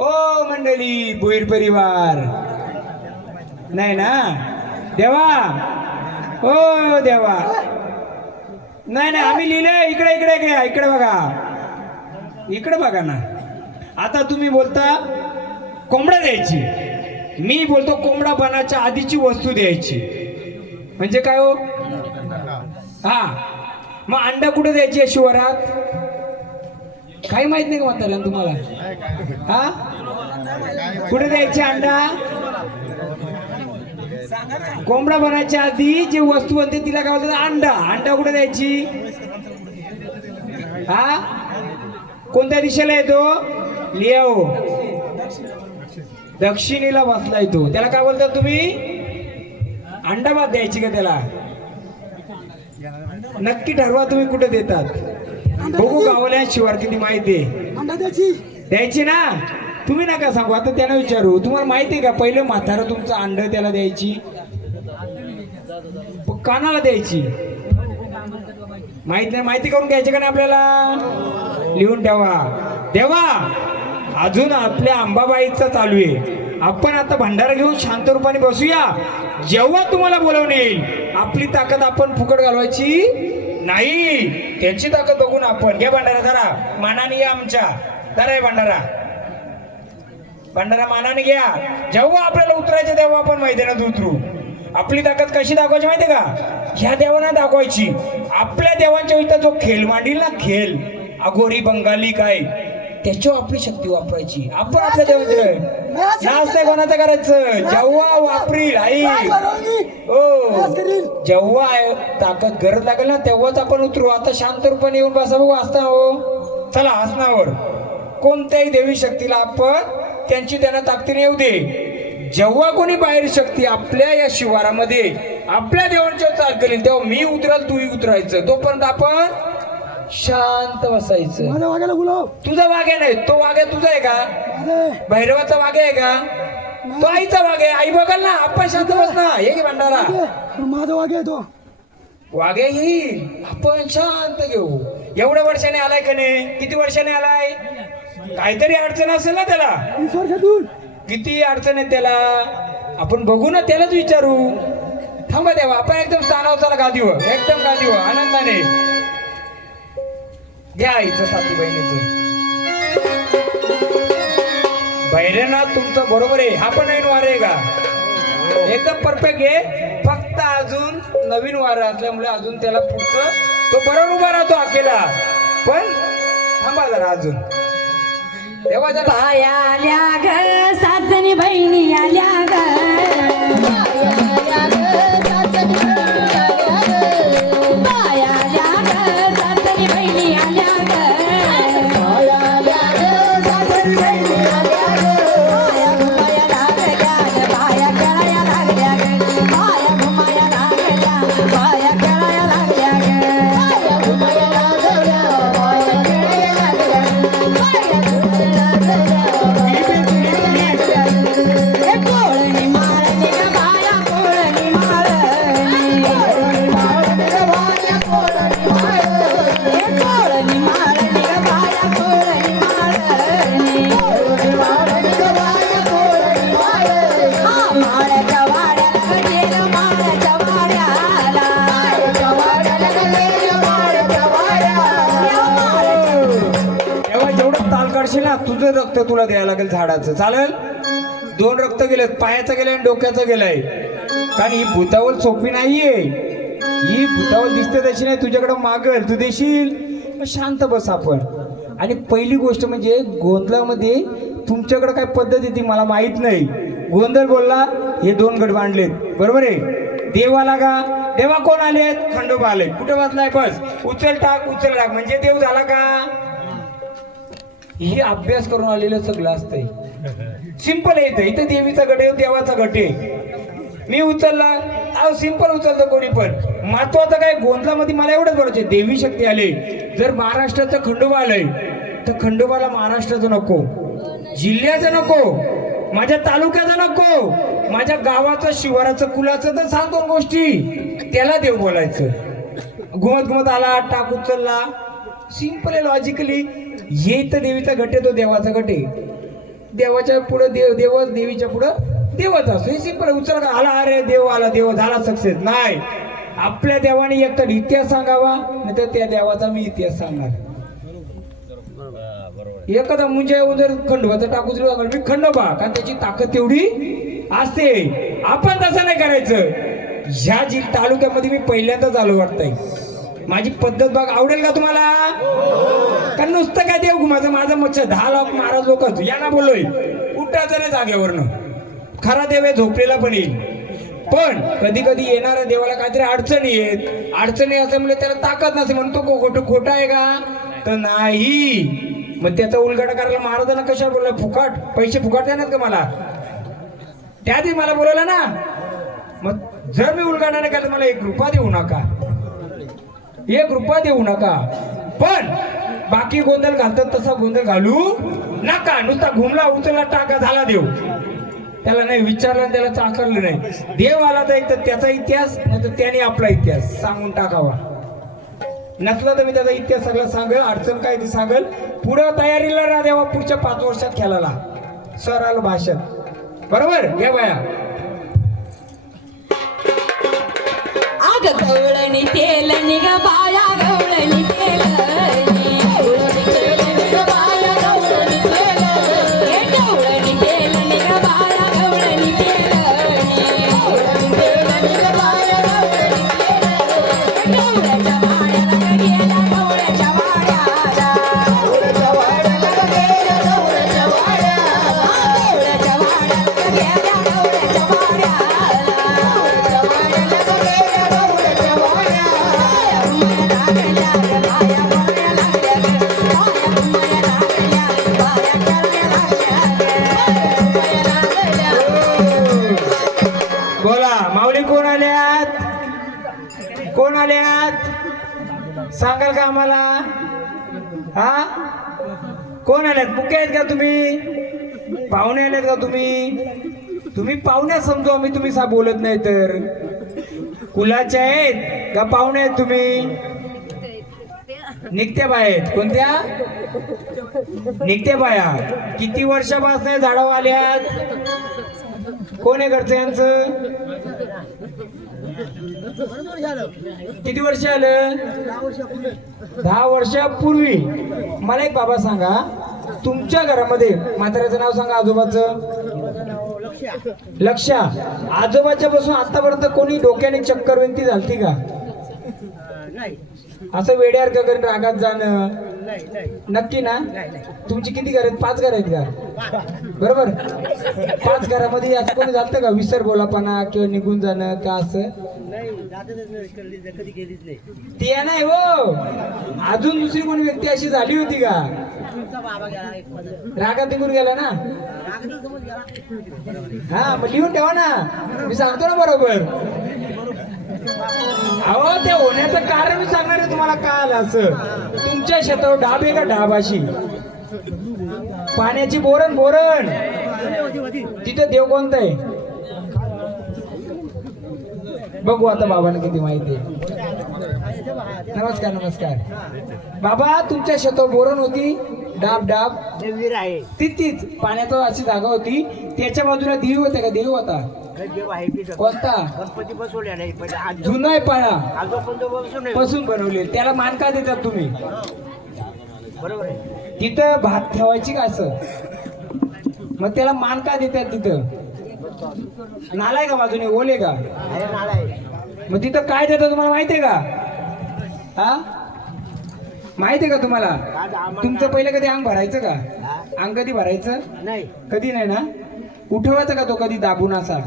ओ मंडळी भोईर परिवार नाही ना? देवा ओ देवा नाही नाही आम्ही लिहिलंय. इकडे इकडे घ्या, इकडे बघा, इकडे बघा ना. आता तुम्ही बोलता कोंबडा द्यायची, मी बोलतो कोंबडा बनाच्या आधीची वस्तू द्यायची. म्हणजे काय हो? हा मग अंडा कुठे द्यायची आहे शिवारात? काही माहित नाही का म्हाताऱ्या तुम्हाला? हा कुठे द्यायची अंडा? कोंबडा बनायच्या आधी जी वस्तू बनते तिला काय बोलतात? अंडा. अंडा कुठे द्यायची? हा कोणत्या दिशेला येतो? लिओ दक्षिणेला बसला येतो. त्याला काय बोलतात तुम्ही? अंडा भात द्यायची का त्याला? नक्की ठरवा तुम्ही कुठे देतात. बघू गावल्या शिवार किती माहिती आहे. द्यायची ना? तुम्ही नका सांगू, आता त्यांना विचारू. तुम्हाला माहिती आहे का पहिलं म्हातारं तुमचं अंड त्याला द्यायची? कानाला द्यायची. माहित नाही? माहिती करून घ्यायची का नाही आपल्याला? लिहून ठेवा. देवा अजून आपल्या अंबाबाईचा चालू आहे. आपण आता भंडारा घेऊन शांत रूपाने बसूया. जेव्हा तुम्हाला बोलावून येईल आपली ताकद आपण फुकट घालवायची नाही. त्यांची ताकद बघून आपण घ्या भंडारा. धरा मानाने घ्या. आमच्या धरा आहे भंडारा. भंडारा मानाने घ्या. जेव्हा आपल्याला उतरायचं तेव्हा आपण मैदानात उतरू. आपली ताकद कशी दाखवायची माहिती का? ह्या देवांना दाखवायची. आपल्या देवांच्या इथं जो खेळ मांडील ना, खेळ अघोरी बंगाली काय त्याच्यावर आपली शक्ती वापरायची. आपण आपल्या देवांचं नाच नाही कोणाचं करायचं. जेव्हा वापरील आई हो जेव्हा ताकद गरज लागेल ना तेव्हाच आपण उतरू. आता शांत रूपाने येऊन बसा. बघू असता हो. चला आसनावर. कोणत्याही देवी शक्तीला आपण त्यांची त्यांना ताकदीने येऊ दे. जेव्हा कोणी बाहेर शक्ती आपल्या या शिवारामध्ये आपल्या देवांच्या चाल करेल तेव्हा मी उतराल तूही उतरायचं. तोपर्यंत आपण शांत बसायचं. तुझा वाघ्या नाही, तो वाघ्या तुझा आहे का? भैरवाचा वाघ्या आहे का? तो आईचा वाघ आहे. आई बघाल ना. आपण शांत बस ना. हे की भंडारा माझा वाघ आहे तो. वाघ्या येईल. आपण शांत घेऊ. एवढ्या वर्षाने आलाय का नाही? किती वर्षाने आलाय? काहीतरी अडचण असेल ना त्याला. 20 वर्षातून. किती अडचण आहे त्याला? आपण बघू ना, त्यालाच विचारू. थांबा देवा. आपण एकदम स्थानावर चला गादीवर. एकदम गादीवर आनंदाने घ्या आईचं साथी बहिणीचं. भैरनाथ तुमचं बरोबर आहे. हा पण नवीन वार आहे का? एकदम परफेक्ट आहे. फक्त अजून नवीन वार असल्यामुळे अजून त्याला पुढचं तो बरोबर उभा राहतो अकेला. पण थांबा जरा अजून. तेव्हा जरा पाया आल्या ग सासणी बहिणी आल्या ग. पाया आल्या ग सासणी बहिणी आल्या ग. पाया घुमाया लागल्या ग, पाया खेळाया लागल्या ग. पाया घुमाया लागल्या, पाया खेळाया लागल्या ग. पाया घुमाया लागल्या, पाया खेळाया लागल्या ग. पाया घुमाया लागल्या, पाया खेळाया लागल्या ग. तुझं रक्त तुला द्यायला लागेल झाडाचं, चालेल? 2 रक्त गेलेत, पायाचं गेलंय आणि डोक्याचं गेलंय. कारण ही भूतावल सोपी नाहीये. ही भूतावल दिसते तशी नाही, तुझ्याकडे मागल तू देशील. मग शांत बस आपण. आणि पहिली गोष्ट म्हणजे गोंधळामध्ये तुमच्याकडे काय पद्धत येते मला माहित नाही. गोंधळ बोलला हे 2 गट बांधलेत, बरोबर आहे. देवाला का देवा कोण आलेत? खंडोबा आले. कुठे वाचलाय? बस उचल टाक उचल टाक म्हणजे देव झाला का? हे अभ्यास करून आलेलं सगळं असतंय. सिंपल येतं. इथं देवीचा गट आहे, देवाचा गट आहे. मी उचलला अहो सिंपल उचलतो कोणी पण. महत्वाचं काय गोंधळामध्ये मला एवढंच बोलायचं, देवी शक्ती आले. जर महाराष्ट्राचं खंडोबा आलंय तर खंडोबाला महाराष्ट्राचं नको, जिल्ह्याचं नको, माझ्या तालुक्याचं नको, माझ्या गावाचं शिवाराचं कुलाचं तर सांग 2 गोष्टी, त्याला देव बोलायचं. घुमत घुमत आला टाक उचलला, सिंपल आहे लॉजिकली. हे तर देवीचा गट आहे, तो देवाचा गट आहे. देवाच्या पुढं देव देवीच्या पुढं देवच असतो. हे सिंपल. उचल आला अरे देव आला, देव झाला सक्सेस नाही. आपल्या देवाने एकतर इतिहास सांगावा नाही तर त्या देवाचा मी इतिहास सांगणार. एखादा मुंजा येऊन जर खंडोबाचा टाकूच मी खंडोबा, कारण त्याची ताकद तेवढी असते. आपण तसं नाही करायचं. ह्या तालुक्यामध्ये मी पहिल्यांदाच आलो वाटतंय. माझी पद्धत बघ आवडेल का तुम्हाला? कारण नुसतं काय देव घुमाचं माझं मच्छर 10 लाख महाराज लोक यांना बोललोय उठायचं नाही जागेवरनं. खरा देव आहे झोपलेला पण येईल. पण कधी कधी येणाऱ्या देवाला काहीतरी अडचणी येत. अडचणी असल्यामुळे त्याला ताकद नसे म्हणून तो खोटा आहे का? तर नाही. मग त्याचा उलगडा करायला महाराजांना कशावर बोलला? फुकाट पैसे फुकाट देणार का मला? त्याआधी मला बोलवलं ना. मग जर मी उलगडा नाही केला मला 1 रुपया देऊ नका, 1 रुपया देऊ नका. पण बाकी गोंधळ घालतात तसा गोंधळ घालू नका. नुसता घुमला उचलला टाका झाला देव. त्याला नाही विचारलं, त्याला चाकरलं नाही. देव आला तर एक तर त्याचा इतिहास नाही तर त्याने आपला इतिहास सांगून टाकावा. नसलं तर मी त्याचा इतिहास सगळं सांगेल, अडचण काय ती सांगेल. पुढं तयारीला राहा देवा पुढच्या 5 वर्षात खेळायला. सर आलं भाषण, बरोबर घ्या बाया. आग गवळणी तेल निघ बाया गवळणी तेल गवळणी तेल निघ बाया गवळणी तेल हे गवळणी तेल निघ बाया गवळणी तेल गवळणी तेल निघ बाया गवळणी तेल गवळ्याच्या वाड्याला गेला गवळ्याच्या वाड्याला गवळ्याच्या वाड्याला गेला गवळ्याच्या वाड्याला गवळ्याच्या वाड्याला गेला गवळ्याच्या बोला माऊली कोण आल्यात? कोण आल्यात सांगाल का आम्हाला? हा कोण आल्यात? मुख्य आहेत का तुम्ही? पाहुणे आलेत का तुम्ही? तुम्ही पाहुण्या समजू आम्ही, तुम्ही बोलत नाही तर. कुलाचे आहेत का पाहुणे आहेत तुम्ही? निघत्या बाया आहेत. कोणत्या? निघत्या बाया. किती वर्षापासून झाडावर आल्यात? कोण आहे घरचं यांचं? किती वर्ष आलं? 10 वर्षापूर्वी. मला एक बाबा सांगा, तुमच्या घरामध्ये म्हाताऱ्याचं नाव सांगा, आजोबाचं. लक्ष्या. आजोबाच्या पासून आतापर्यंत कोणी डोक्याने चक्कर विनती झालती का? असं वेड्यावर का करून रागात जाणं? नक्की ना? तुमची किती घर आहेत? 5 घर आहेत का? बरोबर. 5 घरामध्ये असं कोणी झालं का विसर बोलापणा किंवा निघून जाणं का? असं ते नाही हो. अजून दुसरी कोणी व्यक्ती अशी झाली होती का? रागात निघून गेला ना? हा मग लिहून ठेवा ना, मी सांगतो ना बरोबर. अहो ते होण्याचं कारण मी सांगणार आहे तुम्हाला. का आलं असं? तुमच्या शेतावर डाब आहे का? डाब अशी पाण्याची बोरण बोरण तिथं देव कोणता आहे? बघू आता बाबांना किती माहिती आहे. नमस्कार नमस्कार बाबा. तुमच्या शेतावर बोरण होती, डाब डाब तीच पाण्याचं अशी जागा होती, त्याच्या बाजूला देव होता का? देव होता कोणता? गणपती बसवले नाही जुना आहे पाया पासून बनवले. त्याला मान का देतात तुम्ही? बरोबर आहे. तिथं भात ठेवायची का असं? मग त्याला मान का देतात तिथं? नालाय का बाजूने ओले का? मग तिथं काय देतं तुम्हाला माहितीये का? हा माहितीये का तुम्हाला? तुमचं पहिलं कधी अंग भरायचं का? अंग कधी भरायचं नाही कधी नाही ना. उठवायचं का तो कधी दाबून असा?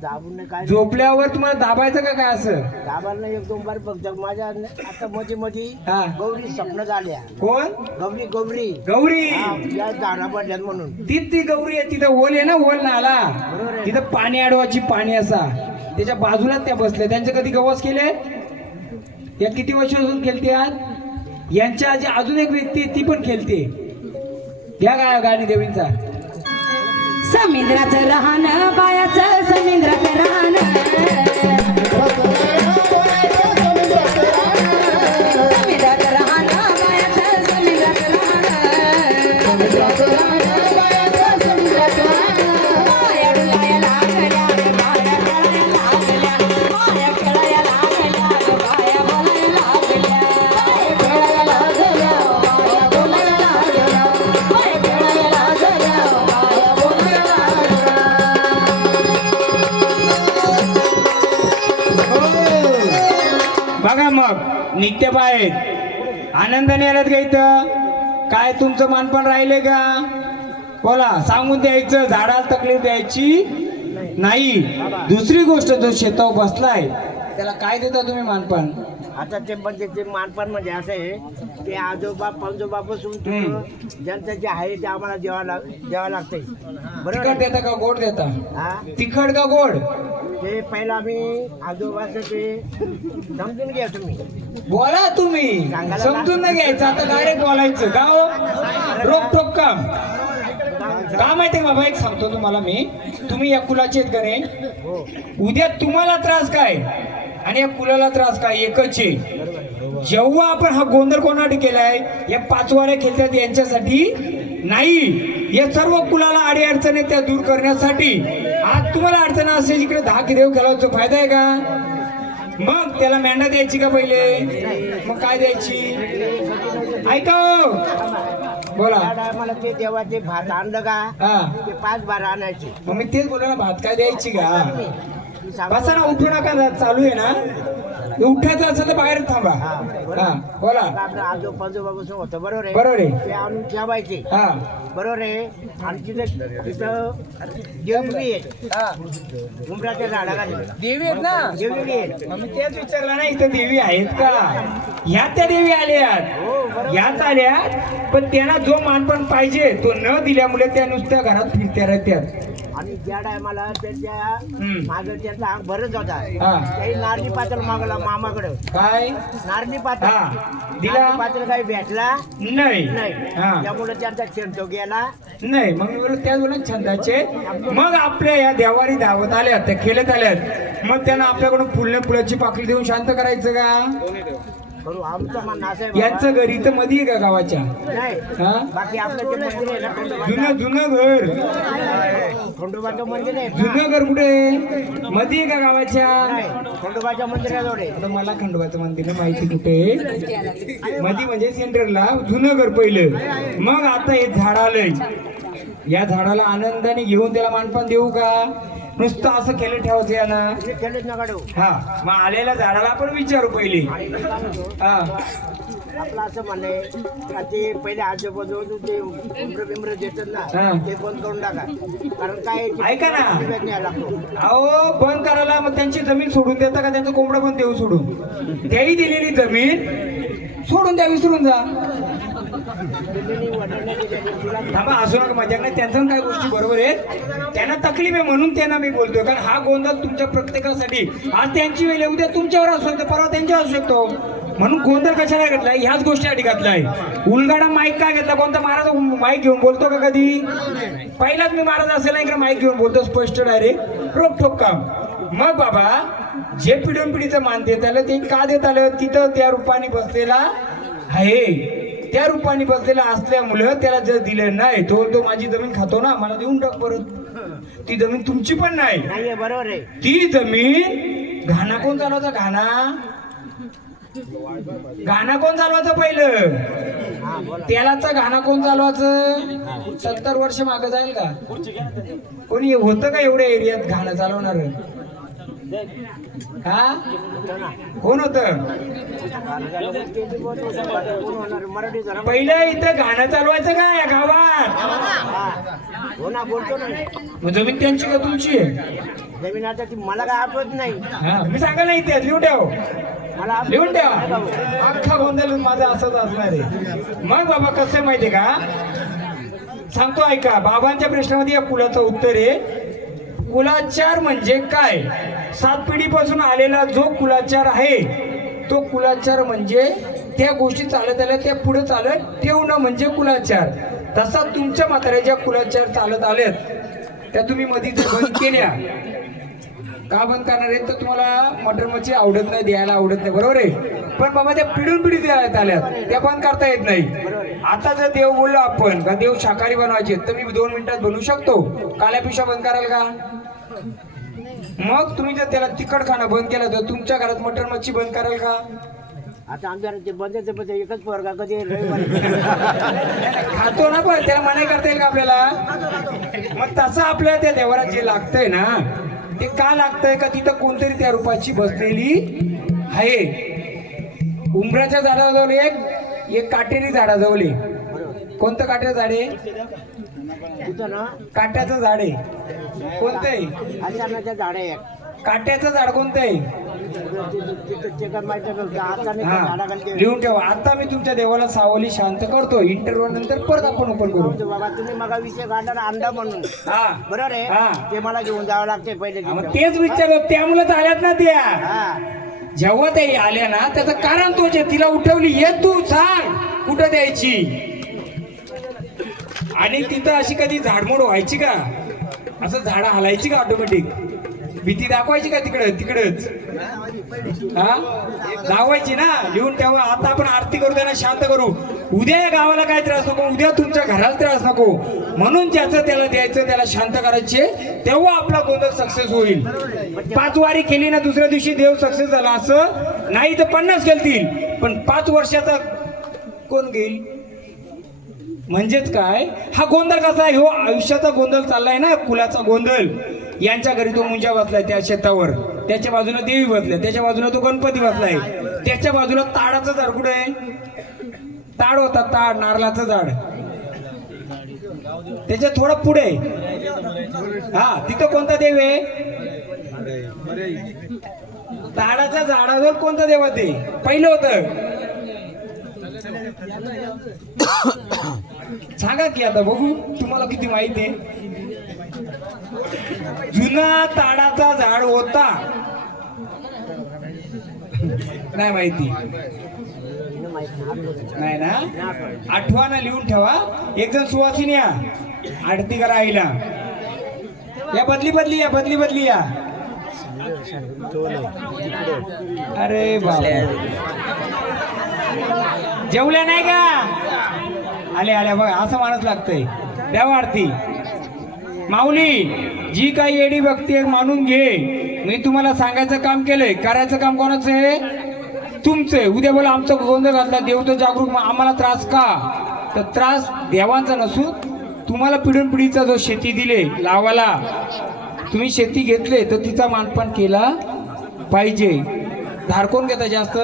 दाबून काय झोपल्यावर तुम्हाला दाबायचं का काय असं? दाबाला एक दोन बार फक्त माझ्या आता मध्ये मध्ये हा. गौरी स्वप्न झाल्या. कोण? गौरी गौरी गौरी. या दारा पडल्यात म्हणून ती गौरी आहे. तिथं ओल आहे ना, ओल नाला. बरोबर आहे. तिथं पाणी अडवायची, पाणी असा त्याच्या बाजूला त्या बसल्या. त्यांचे कधी गवस केले? या किती वर्षापासून खेळते आज? यांच्या आजी अजून एक व्यक्ती आहे, ती पण खेळते. या गाणी देवींचा. समुद्राचं राहणं बायाचं समुद्राचं राहणं समुद्राचं राहणं बायाचं समुद्राचं राहणं बाया डुलाया लागल्या बाया खेळाया लागल्या बाया खेळाया लागल्या बाया बोलाया लागल्या बाया खेळाया लागल्या बाया बोलाया लागल्या बाया खेळाया लागल्या बाया बोलाया बघा मग नित्य आहेत. आनंदाने आल्यात का इथं? काय तुमचं मानपण राहिले का? बोला, सांगून द्यायचं. झाडाला तकलीफ द्यायची नाही. दुसरी गोष्ट, जो शेतावर बसलाय त्याला काय देता तुम्ही मानपण? आता ते म्हणजे ते मानपान म्हणजे असं आहे ते आजोबा पंजोबापासून ज्यांचं जे आहे ते आम्हाला द्यावं लागतंय. बरोबर तिखट देता का गोड देता? हा तिखट का गोड? ते पहिलं आम्ही आजोबाचं ते समजून घ्या तुम्ही. बोला तुम्ही, समजून नाही घ्यायचं. आता डायरेक्ट बोलायचं का हो? रोकटोक काम का माहितीये बाबा? एक सांगतो तुम्हाला मी. तुम्ही या कुलाचे आहेत का नाही? उद्या तुम्हाला त्रास काय आणि या कुलाला त्रास काय? एकच आहे. जेव्हा आपण हा गोंधळ कोणासाठी केलाय? या 5 वाऱ्या खेळतात यांच्यासाठी नाही, या सर्व कुलाला अडी अडचणी त्या दूर करण्यासाठी. आज तुम्हाला अडचण असेल, इकडे 10 देव खेळायचा फायदा आहे का? मग त्याला मेंढा द्यायची का पहिले? मग काय द्यायची? ऐका बोला. त्या टायमाला ते देवाचे भात आणलं का हा, ते 5 बार आणायचे. मग मी तेच बोललो ना, भात काय द्यायची का? मी सांगतो. बसा ना, उठू नका. चालू आहे ना, उठायचं असेल तर बाहेर थांबा. हा बोला. आपलं आजोबापासून होतं बरोबर आहे. बरोबर आहे. ते आणून ठेवायचे हा बरोबर आहे. आणि तिथं देवी आहे उमराच्या झाडाखाली देवी आहेत ना. देवी आहे. मग मी तेच विचारलं ना, इथं देवी आहेत का? ह्या त्या देवी आल्यात, ह्याच आल्यात. पण त्यांना जो मानपण पाहिजे तो न दिल्यामुळे त्या नुसत्या घरात फिरत्या राहत्यात. आणि ज्या टायमाला त्याच्या मागे त्याचा अंग भरत होता हा. काही नारळी पात्र मागला मामाकडे. काय नारळी पात्र हा दिला नारळी पात्र काही भेटला नाही. नाही. हा त्यामुळे त्यांचा छंद गेला नाही. मग मी बोललो त्याच बोलून छंदाचे. मग आपल्या या देवारी धावत आल्यात, त्या खेळत आल्यात. मग त्यांना आपल्याकडून फुलाची पाकळी देऊन शांत करायचं का? करू आमचं म्हणणं असं आहे बाबा. यांचं घर इथं मध्ये आहे का गावाच्या? नाही हा बाकी आपलं ते मंदिर आहे ना जुनं घर. खंडोबाचं मंदिर आहे ना? जुनं घर कुठे? मध्ये आहे का गावाच्या? नाही खंडोबाच्या मंदिराजवळ आहे. आता मला खंडोबाचं मंदिर माहिती कुठे? मध्ये म्हणजे सेंटरला जुनं घर पहिलं. मग आता हे झाड आलंय, या झाडाला आनंदाने घेऊन त्याला मानपान देऊ का? नुसतं असं केलं ठेवायचं यानं? ते खेळत नका ठेवू. हा, मग आलेल्या झाडाला आपण विचारू पहिले. आणि मी काय म्हणतो, हा आपलं असं म्हणणं आहे का ते पहिले आजोबाजवळ ते उमर देतात हा. ना ते बंद करून टाका. कारण काय ऐका ना. न्यायला लागतो. अहो बंद करायला मग त्यांची जमीन सोडून देता का? त्यांचं कोंबडं पण देऊ सोडून? त्याही दिलेली जमीन सोडून द्या, विसरून जा. दिल्लीने वडिलांनी दिलेली तिला थांबा, असू नका मजाक नाही. त्यांचं पण काही गोष्टी बरोबर आहेत. त्यांना तकलीफ आहे म्हणून त्यांना मी बोलतोय. कारण हा गोंधळ तुमच्या प्रत्येकासाठी. आज त्यांची वेळ आहे, उद्या तुमच्यावर असू शकतो, परवा त्यांच्यावर असू शकतो. म्हणून गोंधळ कशाला घेतलाय? ह्याच गोष्टीसाठी घातलाय. उलगाडा माईक का घेतला? कोणता महाराज माईक घेऊन बोलतो का कधी? पहिलाच मी महाराज असेल ना इकडे माईक घेऊन बोलतो स्पष्ट डायरेक्ट रोकठोक काम. मग बाबा जे पिढून पिढीचं मान देत आलं ते का देत आलं? तिथं त्या रूपाने बसलेला आहे. त्या रूपाने बसलेला असल्यामुळं त्याला जर दिलं नाही तो माझी जमीन खातो ना, मला देऊन टाक परत. ती जमीन तुमची पण नाही. नाहीये बरोबर आहे. ती जमीन घाणा कोण चालवायचा? घाणा कोण चालवायचं पहिलं? तेलाचं गाणं कोण चालवायचं? 70 वर्ष मागे जाईल का? कोणी होतं का एवढ्या एरियात गाणं चालवणार? हा कोण होत? पहिलं इथं गाणं चालवायचं का या गावात? मग जमीन त्यांची का तुमची आहे? जमीन आता ती मला काय आठवत नाही. हा मी सांगा नाही ते लिहून ठेव, मला लिहून ठेवा. अख्खा गोंधळ माझा असंच असणार आहे. मग बाबा कसं माहितीये का, सांगतो ऐका. बाबांच्या प्रश्नामध्ये या कुलाचं उत्तर आहे. कुलाचार म्हणजे काय? 7 पिढीपासून आलेला जो कुलाचार आहे तो कुलाचार म्हणजे त्या गोष्टी चालत आल्या त्या पुढे चालत ठेवणं म्हणजे कुलाचार. तसा तुमच्या म्हाताऱ्या ज्या कुलाचार चालत आलेत त्या तुम्ही मध्ये जर बंद केल्या, का बंद करणार आहेत? तर तुम्हाला मटर मच्छी आवडत नाही, द्यायला आवडत नाही, बरोबर आहे. पण बाबा त्या पिढून पिढी द्यायला आल्यात त्या बंद करता येत नाही. आता जर देव बोललो आपण का देव शाकाहारी बनवायचे तर मी 2 मिनिटात बनवू शकतो. काल्या पिशा बंद कराल का? मग तुम्ही जर त्याला तिखट खाणं बंद केलं तर तुमच्या घरात मटर मच्छी बंद कराल का? आता आमच्या ते बंद एकच पोरगा कधी रविवारी खातो ना, पण त्याला मनाई करता येईल का आपल्याला? मग तसं आपल्याला त्या देवाला जे लागतंय ना ते का लागतंय का तिथं कोणतरी त्या रूपाची बसलेली आहे. उंबराच्या झाडाजवळ एक काटेरी झाडाजवळ आहे. कोणतं काट्याचं झाड आहे? तिथं ना काट्याचं झाड आहे. कोणतं आहे? अचानक झाड आहे. काट्याचं झाड कोणतं आहे? ते काय माहिती अचानक हा झाडाखाली लिहून ठेवा. आता मी तुमच्या देवाला सावली शांत करतो. इंटरव्ह्यू नंतर परत आपण ओपन करू. बाबा तुम्ही मग विषय काढला ना अंडा म्हणून, हा बरोबर आहे. हा. ते मला घेऊन जावं लागते पहिले हा, मग तिथं. तेच विचारतो. त्यामुळेच आल्यात ना त्या. हा जेव्हा ते आल्या ना त्याचं कारण तोच आहे. तिला उठवली, ये तू सांग कुठं द्यायची. आणि तिथं अशी कधी झाडमोड व्हायची का? असं झाडं हलायची का ऑटोमॅटिक? भीती दाखवायची का तिकडच? हा दाखवायची ना. लिहून ठेवा. आता आपण आरती करू, त्यांना शांत करू. उद्या या गावाला काय त्रास नको, उद्या तुमच्या घराला त्रास नको. म्हणून ज्याचं त्याला द्यायचं, त्याला शांत करायचे, तेव्हा आपला गोंधळ सक्सेस होईल. 5 वारी केली ना दुसऱ्या दिवशी देव सक्सेस झाला असं नाही तर 50 केलतील, पण 5 वर्षाचा कोण घेईल? म्हणजेच काय, हा गोंधळ कसा आहे? हो आयुष्याचा गोंधळ चाललाय ना, कुलाचा गोंधळ. यांच्या घरी तो मुंजा बसलाय त्या शेतावर, त्याच्या बाजूला देवी बसलाय, त्याच्या बाजूला तो गणपती बसलाय, त्याच्या बाजूला ताडाचं झाड. कुठे आहे? ताड होता, ताड नारळाचं झाड. त्याच्या थोडं पुढे हा तिथं कोणता देव आहे? ताडाच्या झाडावर कोणता देव ते पहिलं होतं? सांगा की आता बघू तुम्हाला किती माहिती आहे. जुना ताडाचा झाड होता, नाही माहिती? नाही ना. आठवण लिहून ठेवा. एक जण सुवासिनी या आरती करा आईला. या बदली या. अरे बाबा जेवल्या नाही का? आल्या बघा, असं माणूस लागतंय. द्यावा आरती. माऊली जी काही येडी भक्ती मानून घे. मी तुम्हाला सांगायचं काम केलंय, करायचं काम कोणाचं आहे? तुमचं. उद्या बोला आमचा गोंधळ घातला, देव तर जागरूक, आम्हाला त्रास का? तर त्रास देवांचा नसून तुम्हाला पिढून पिढीचा जो शेती दिले लावाला, तुम्ही शेती घेतले तर तिचा मानपान केला पाहिजे. धार कोण घेता जास्त?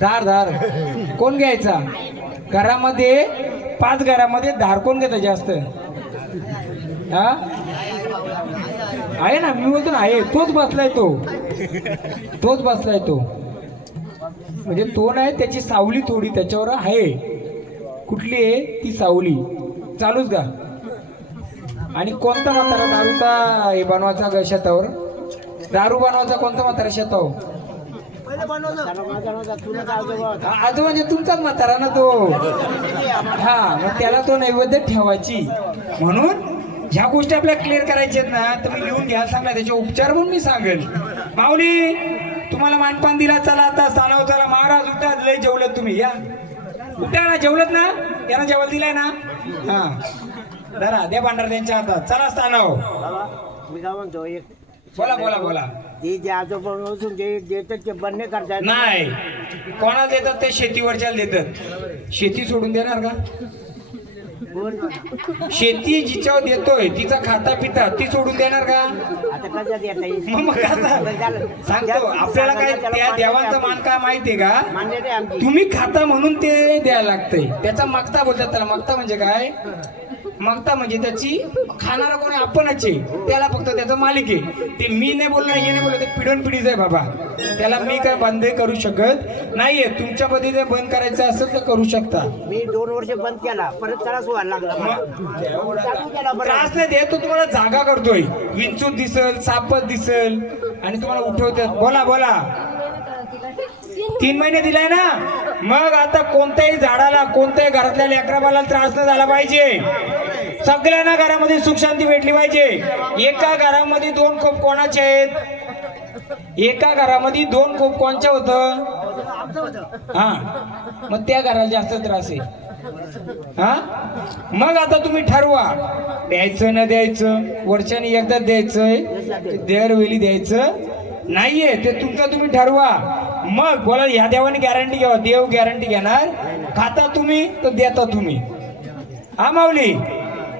धार कोण घ्यायचा? घरामध्ये 5 घरामध्ये धार कोण घेता जास्त? हा आहे ना, मी बोलतो ना, आहे तोच बसलाय तो. म्हणजे तो नाही, त्याची सावली थोडी त्याच्यावर आहे. कुठली आहे ती सावली? चालूच का? आणि कोणता म्हातारा दारूचा हे बनवायचा ग शेतावर? दारू बनवायचा कोणता म्हातारा शेतावर? आज म्हणजे तुमचाच म्हातारा ना तो. हा मग त्याला तो नैवेद्य ठेवायची. म्हणून ह्या गोष्टी आपल्याला क्लिअर करायच्या आहेत ना, तर मी लिहून घ्यायला सांगला. त्याचे उपचार म्हणून मी सांगेल. माऊली तुम्हाला मानपान दिला, चला आता स्थानावर चला. महाराज उठा, लय जेवलत तुम्ही, या उठा ना. जेवलत ना? यांना जेवण दिलाय ना? हा धरा, द्या भांडार त्यांच्या हातात. चला स्थानावर. मी काय म्हणतो, एक बोला बोला बोला. ते जे आजोबा असून जे देतात ते बंद नाही करतात. नाही, कोणाला देतात ते शेतीवरच्याला देतात. शेती सोडून देणार का? शेती जिच्यावर देतोय तिचा खाता पिता ती सोडून देणार का? आता कसं देता येईल? मग आता सांगतो आपल्याला काय त्या देवांचा मान काय माहितीये का? मान्य नाही आमची. तुम्ही खाता म्हणून ते द्यायला लागतंय. त्याचा मागता बोलतात त्याला. मागता म्हणजे काय? मागता म्हणजे त्याची खाणारा कोणी आपणच आहे, त्याला फक्त त्याचा मालिक आहे. ते मी नाही बोलणं हे नाही बोललं, ते पिढण पिढीच आहे बाबा. त्याला मी काय बंद करू शकत नाहीये. तुमच्या पद्धतीने बंद करायचं असेल तर करू शकता. मी 2 वर्ष बंद केला, परत त्रास व्हायला लागला मला. चालू केला बरं. त्रास नाही देत तो, तुम्हाला जागा करतोय. विंचूत दिसल, सापच दिसल आणि तुम्हाला उठवतात. बोला बोला. 3 महिने दिलाय ना. मग आता कोणत्याही झाडाला, कोणत्याही घरातल्या लेकराबाला त्रास न झाला पाहिजे. सगळ्यांना घरामध्ये सुख शांती भेटली पाहिजे. एका घरामध्ये 2 खोप कोणाचे आहेत? एका घरामध्ये 2 खोप कोणच्या होतं? हा, मग त्या घराला जास्त त्रास आहे. हा, मग आता तुम्ही ठरवा द्यायचं न द्यायचं. वर्षाने एकदा द्यायचंय, दरवेळी द्यायचं नाहीये, ते तुमचं तुम्ही ठरवा. मग बोला ह्या देवाने गॅरंटी घ्यावा. देव गॅरंटी घेणार. खाता तुम्ही तर देता तुम्ही. हा माऊली,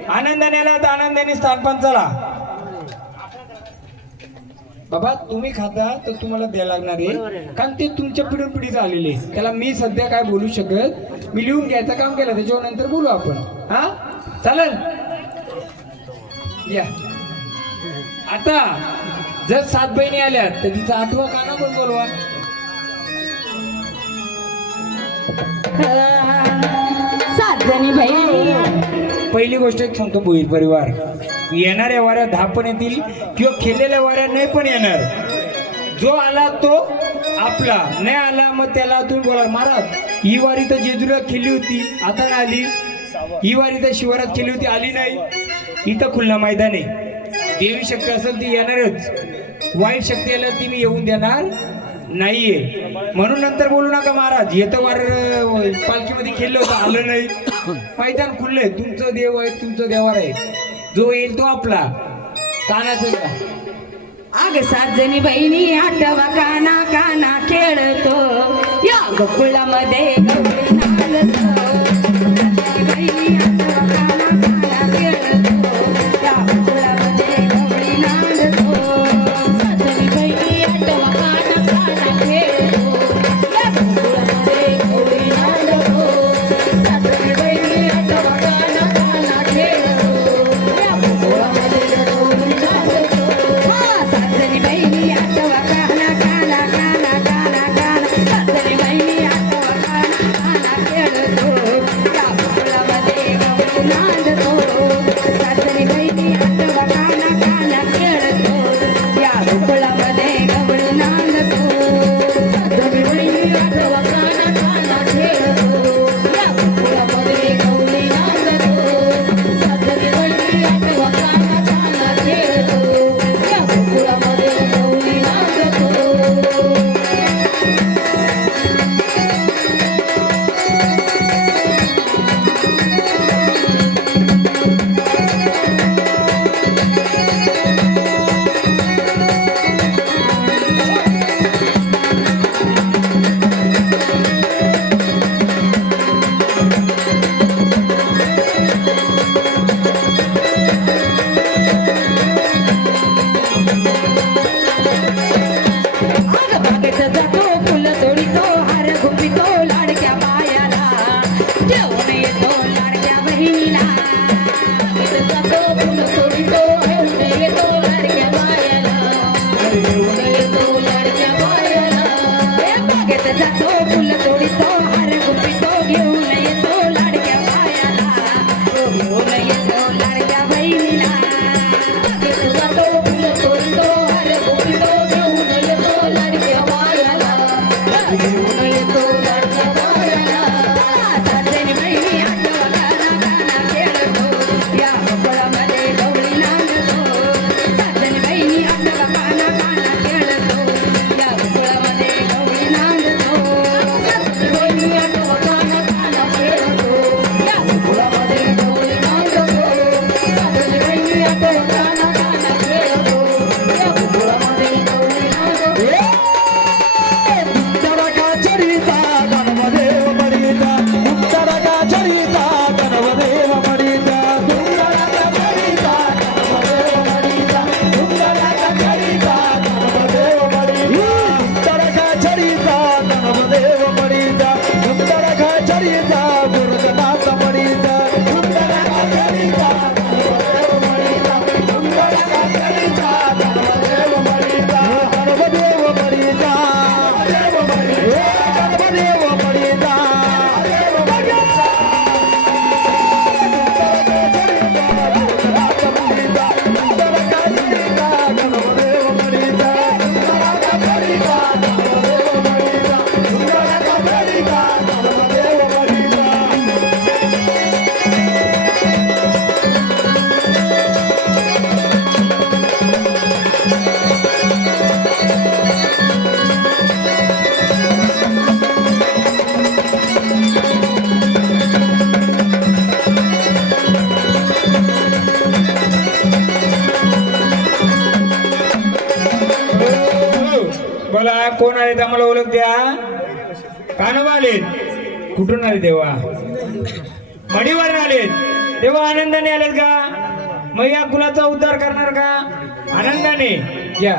आनंदाने आला तर आनंदाने स्थानपण चला. बाबा तुम्ही खाता तर तुम्हाला द्यायला लागणार आहे, कारण ते तुमच्या पिढून पिढीचं आलेले. त्याला मी सध्या काय बोलू शकत. मी लिहून घ्यायचं काम केलं, त्याच्यावर नंतर बोलू आपण. हा चालेल. या आता जर 7 बहिणी आल्या तर तिचा 8वा काना पण बोलवा. सात जणी बहिणी. पहिली गोष्ट एक सांगतो, भोईर परिवार येणाऱ्या वाऱ्या 10 पण येतील किंवा खेळलेल्या वाऱ्या नाही पण येणार. जो आला तो आपला, नाही आला मग त्याला तुम्ही बोला महाराज ही वारी तर जेजुरीला केली होती, आता नाही आली. ही वारी तर शिवारात केली होती, आली नाही. इथं खुल्ला मैदान आहे. देवी शक्ती असेल ती येणारच, वाईट शक्ती आल्या ती मी येऊन देणार नाहीये. म्हणून नंतर बोलू नका महाराज येतं वार पालखीमध्ये खेळलं होतं, आलं नाही. मैदान खुललंय. तुमचं देव आहे, तुमचं देवार आहे. जो येईल तो आपला. कानाचं द्या. आग 7 जणी बहिणी 8वा काना काना खेळतो. या गोकुळामध्ये गवळी नांदतो. बहिणी 8वा काना काना खेळतो. या गोकुळामध्ये गवळी नांदतो. 7 जणी बहिणी 8वा काना काना खेळतो. या गोकुळामध्ये गवळी नांदतो. 7 जणी बहिणी 8वा काना काना खेळतो. या गोकुळामध्ये गवळी नांदतो. सात जणी बहिणी 8वा काना काना काना काना काना. 7 जणी बहिणी 8वा काना काना मला कोण आले आम्हाला ओळख द्या. कानोबा आलेत. कुठून आले देवा? मडीवरून आलेत. तेव्हा आनंदाने आलेत का? मग या कुलाचा उद्धार करणार का? आनंदाने या.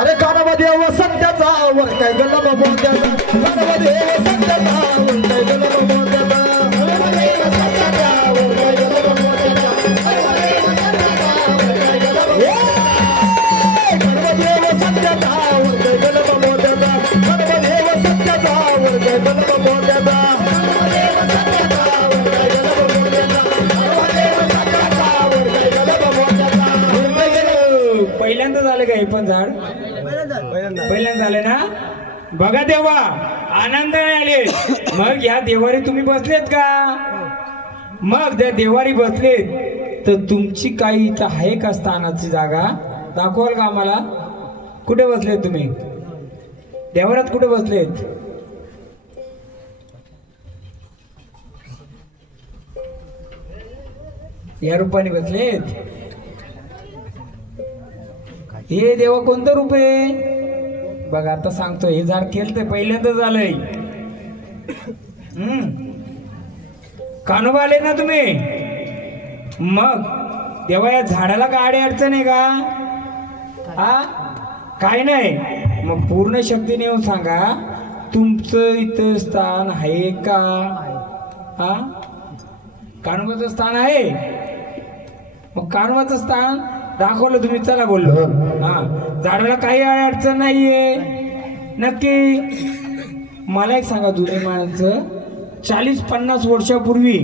अरे कानाबा देव सत्याचा वर काय गल्ला मोत्याचा. कानाबा देव सत्याचा वर काय गल्ला मोत्याचा. कानाबा देव सत्याचा वर काय गल्ला मोत्याचा. कानाबा देव सत्याचा वर काय गल्ला मोत्याचा. कानाबा देव सत्याचा वर काय गल्ला मोत्याचा. कानाबा देव सत्याचा वर काय गल्ला मोत्याचा. कानाबा देव सत्याचा वर काय गल्ला मोत्याचा. पहिल्यांदा झालं का हे पण झाड? पहिल्यांदा झाले ना? बघा देवा आनंदाने आले. मग या देवारी तुम्ही बसलेत का? मग त्या देवारी बसलेत तर तुमची काही इथं आहे का स्थानाची जागा? दाखवाल का आम्हाला? कुठे बसलेत तुम्ही? देवारात कुठे बसलेत? या रूपाने बसलेत. हे देवा कोणतं रूप आहे? बघा आता सांगतो. हे झाड केलं पहिल्यांदा झालंय. कानोबा आले ना तुम्ही? मग देवा या झाडाला काय अडी अडचण आहे का? हा काय नाही. मग पूर्ण शक्तीने येऊन सांगा तुमचं इथं स्थान आहे का? हा कानोबाचं स्थान आहे. मग कानोबाचं स्थान दाखवलं तुम्ही. चला बोललो. हा झाडाला काही अडचण नाहीये नक्की. मला एक सांगा जुने माणसं 40-50 वर्षापूर्वी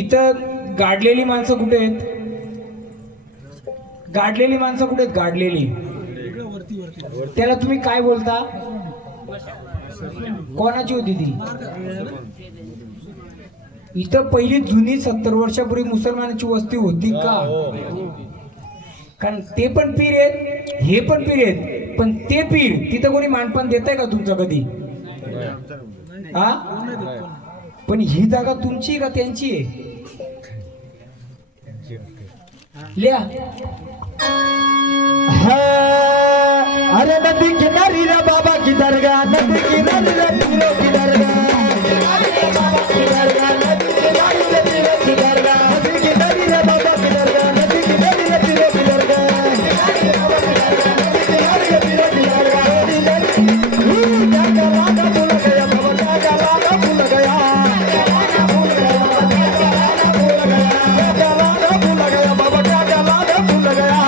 इथं गाडलेली माणसं कुठे आहेत? गाडलेली माणसं कुठे आहेत? गाडलेली त्याला तुम्ही काय बोलता? कोणाची होती ती? इथं पहिली जुनी 70 वर्षापूर्वी मुसलमानाची वस्ती होती का? कारण ते पण पीर आहेत, हे पण पीर आहेत. पण ते पीर तिथं कोणी मानपान देत आहे का तुमचं कधी? हा पण ही जागा तुमची का त्यांची आहे? लिहा. अरे नदी किनारी रे बाबा की दरगाह. नदी किनारी रे पीरो की दरगाह. बाबा की दरगाह. नदी किनारी रे पीरो की दरगाह. नदी किनारी रे बाबा की दरगाह. नदी किनारी रे पीरो की दरगाह. नदी किनारी रे पीरो की दरगाह. क्या क्या लागा भूल गया बाबा. क्या क्या लागा भूल गया. क्या क्या लागा भूल गया बाबा. क्या क्या लागा भूल गया.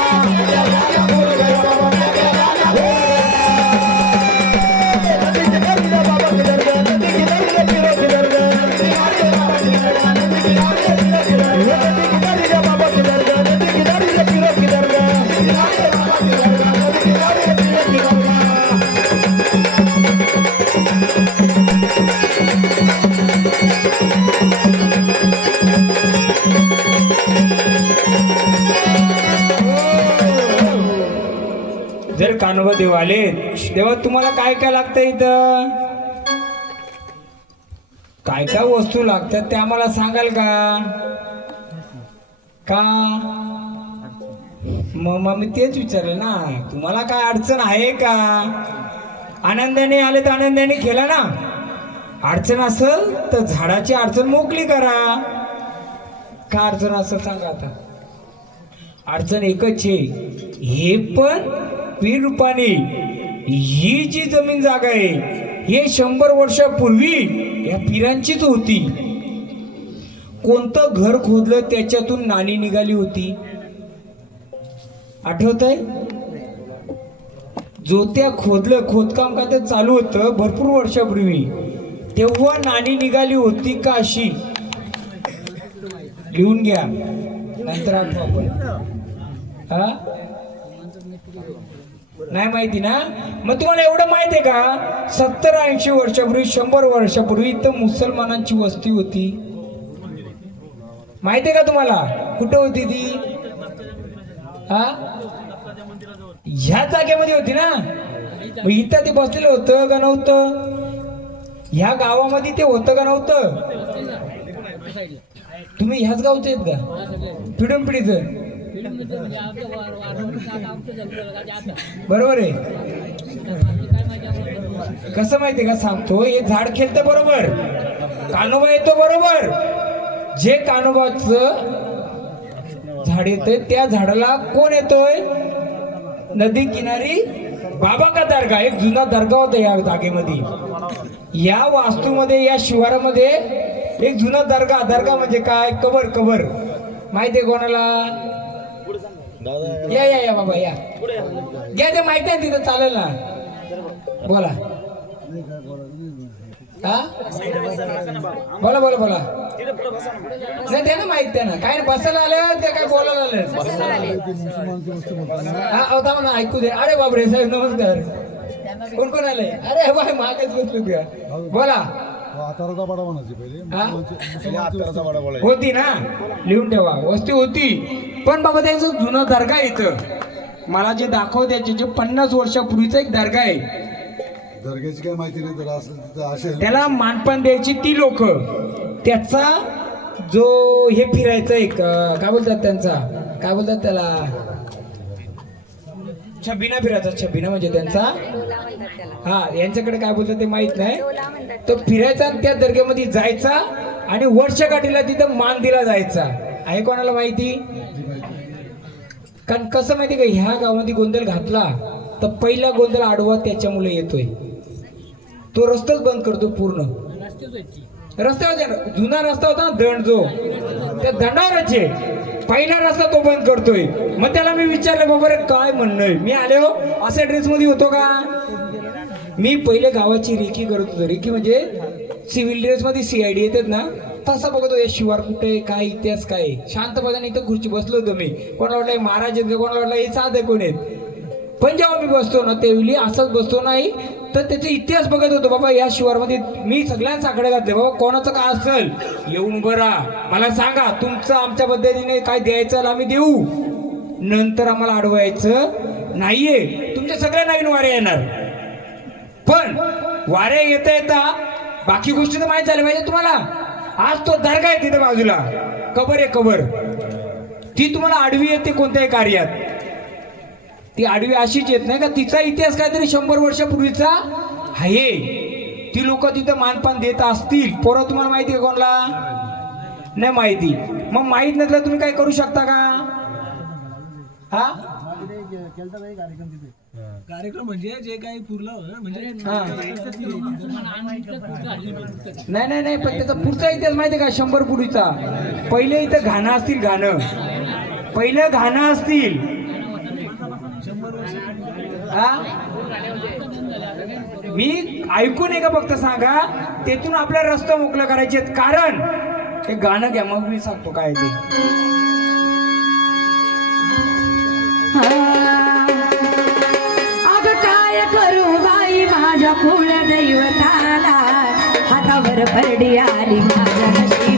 जर कानोबा देव आले तेव्हा तुम्हाला काय काय लागतं इथं? काय काय वस्तू लागतात ते आम्हाला सांगाल का? का मग मी तेच विचारलं ना. तुम्हाला काय अडचण आहे का? आनंदाने आले तर आनंदाने खेळा ना. अडचण असेल तर झाडाची अडचण मोकळी करा. का अडचण असेल सांगा आता. अडचण एकच आहे. हे पण पीर रूपाने ही जी जमीन जागा आहे हे 100 वर्षापूर्वी या पीरांचीच होती. कोणतं घर खोदलं त्याच्यातून नाणी निघाली होती. आठवतंय? जोत्या खोदलं खोदकाम का ते चालू होतं भरपूर वर्षापूर्वी. तेव्हा नाणी निघाली होती का अशी लिहून घ्या. नंतर आठवा आपण. हा नाही माहिती ना? मग तुम्हाला एवढं माहित आहे का? 70-80 वर्षापूर्वी 100 वर्षापूर्वी इथं मुसलमानांची वस्ती होती. माहिती आहे का तुम्हाला? कुठं होती ती? हा ह्या जागेमध्ये होती ना. मग इथं ते बसलेलं होतं का नव्हतं? ह्या गावामध्ये ते होतं का नव्हतं? तुम्ही ह्याच गावचे आहेत का? पिढून पिढीचं बरोबर आहे. कसं माहितीये का सांगतो, हे झाड खेळतं बरोबर, कानोबा येतो बरोबर. जे कानोबाचं झाड येतंय त्या झाडाला कोण येतोय? नदी किनारी बाबा का दर्गा, एक जुना दर्गा होता या जागेमध्ये. या वास्तूमध्ये, या शिवारामध्ये एक जुना दर्गा. दर्गा म्हणजे काय? कबर. कबर माहितीये कोणाला? या या या बाबा या, घ्या ते माहिती आहे तिथं, चालेल ना, बोला. हा बोला बोला बोला. नाही त्यांना माहित आहे ना, काय बसायला आलं ते काय बोलायला आलं. हा होता ना, ऐकू दे. अरे बापरे साहेब नमस्कार. कोण कोण आले? अरे बाय मागेच बसलो का, बोला. होती ना, लिहून ठेवा, वस्ती होती. पण बाबा त्यांचं जुनं दर्गा इथं मला जे दाखवते, जे 50 वर्षापूर्वीचा एक दर्गा आहे. दर्ग्याची काय माहिती नाही, तर असं असेल. त्याला मानपान द्यायची ती लोक. त्याचा जो हे फिरायचं एक काय बोलतात, त्यांचा काय बोलतात त्याला, छबिना फिरायचा. छबिना म्हणजे त्यांचा, हा यांच्याकडे काय बोलतात ते माहित नाही. तो फिरायचा, त्या दर्ग्यामध्ये जायचा आणि वर्षकाठीला तिथं मान दिला जायचा. आहे कोणाला माहिती? कारण कसं माहिती का, ह्या गावामध्ये गोंधळ घातला तर पहिला गोंधळ आडवा त्याच्यामुळे येतोय. तो रस्ताच बंद करतो पूर्ण. रस्त्यावर जुना रस्ता होता ना, दंड, जो त्या दंडावरच आहे पहिला रस्ता, तो बंद करतोय. मग त्याला मी विचारलं, बाबा रे काय म्हणणं आहे? मी आले हो अशा ड्रेस मध्ये होतो का? मी पहिले गावाची रेखी करत होतो. रेखी म्हणजे सिव्हिल ड्रेस मध्ये CID येतात ना, तसा बघतो हे शिवार कुठे, काय इतिहास काय. शांतपणाने इथं खुर्ची बसलो होतो मी. कोणाला वाटलं महाराज आहेत, कोणाला वाटलं हे साधे कोण आहेत. पण जेव्हा मी बसतो ना, त्यावेळी असंच बसतो नाही तर त्याचा इतिहास बघत होतो. बाबा या शिवारमध्ये मी सगळ्यांना साकडे घातले. बाबा कोणाचं काय असेल येऊन उभं राहा, मला सांगा तुमचं आमच्या पद्धतीने काय द्यायचं आम्ही देऊ. नंतर आम्हाला अडवायचं नाहीये. तुमच्या सगळ्या नवीन वाऱ्या येणार, पण वाऱ्या येता येता बाकी गोष्टी तर माहीत झाल्या पाहिजे तुम्हाला. आज तो दर्गा आहे तिथे बाजूला, कबर आहे कबर. ती तुम्हाला आडवी येते कोणत्याही कार्यात. ती आडवी अशीच येत नाही का, तिचा इतिहास काहीतरी 100 वर्षापूर्वीचा आहे. ती लोक तिथं मानपान देत असतील. पोरं तुम्हाला माहिती आहे कोणाला? नाही माहिती. मग माहित नसलं तुम्ही काय करू शकता का? हा कार्यक्रम म्हणजे जे काही पुरलं म्हणजे नाही नाही नाही, पण त्याचा पुढचा इतिहास माहिती आहे का? 100 पूर्वीचा. पहिले इथं घाणं असतील, घाणं पहिलं घाणं असतील. हा मी ऐकून आहे का फक्त सांगा, तेथून आपल्या रस्ता मोकळं करायचे. कारण हे गाणं घ्या, मग मी सांगतो काय ते. अग काय करू बाई माझ्या कुळ दैवताला, हातावर परडी आली माझ्या नशिबाला.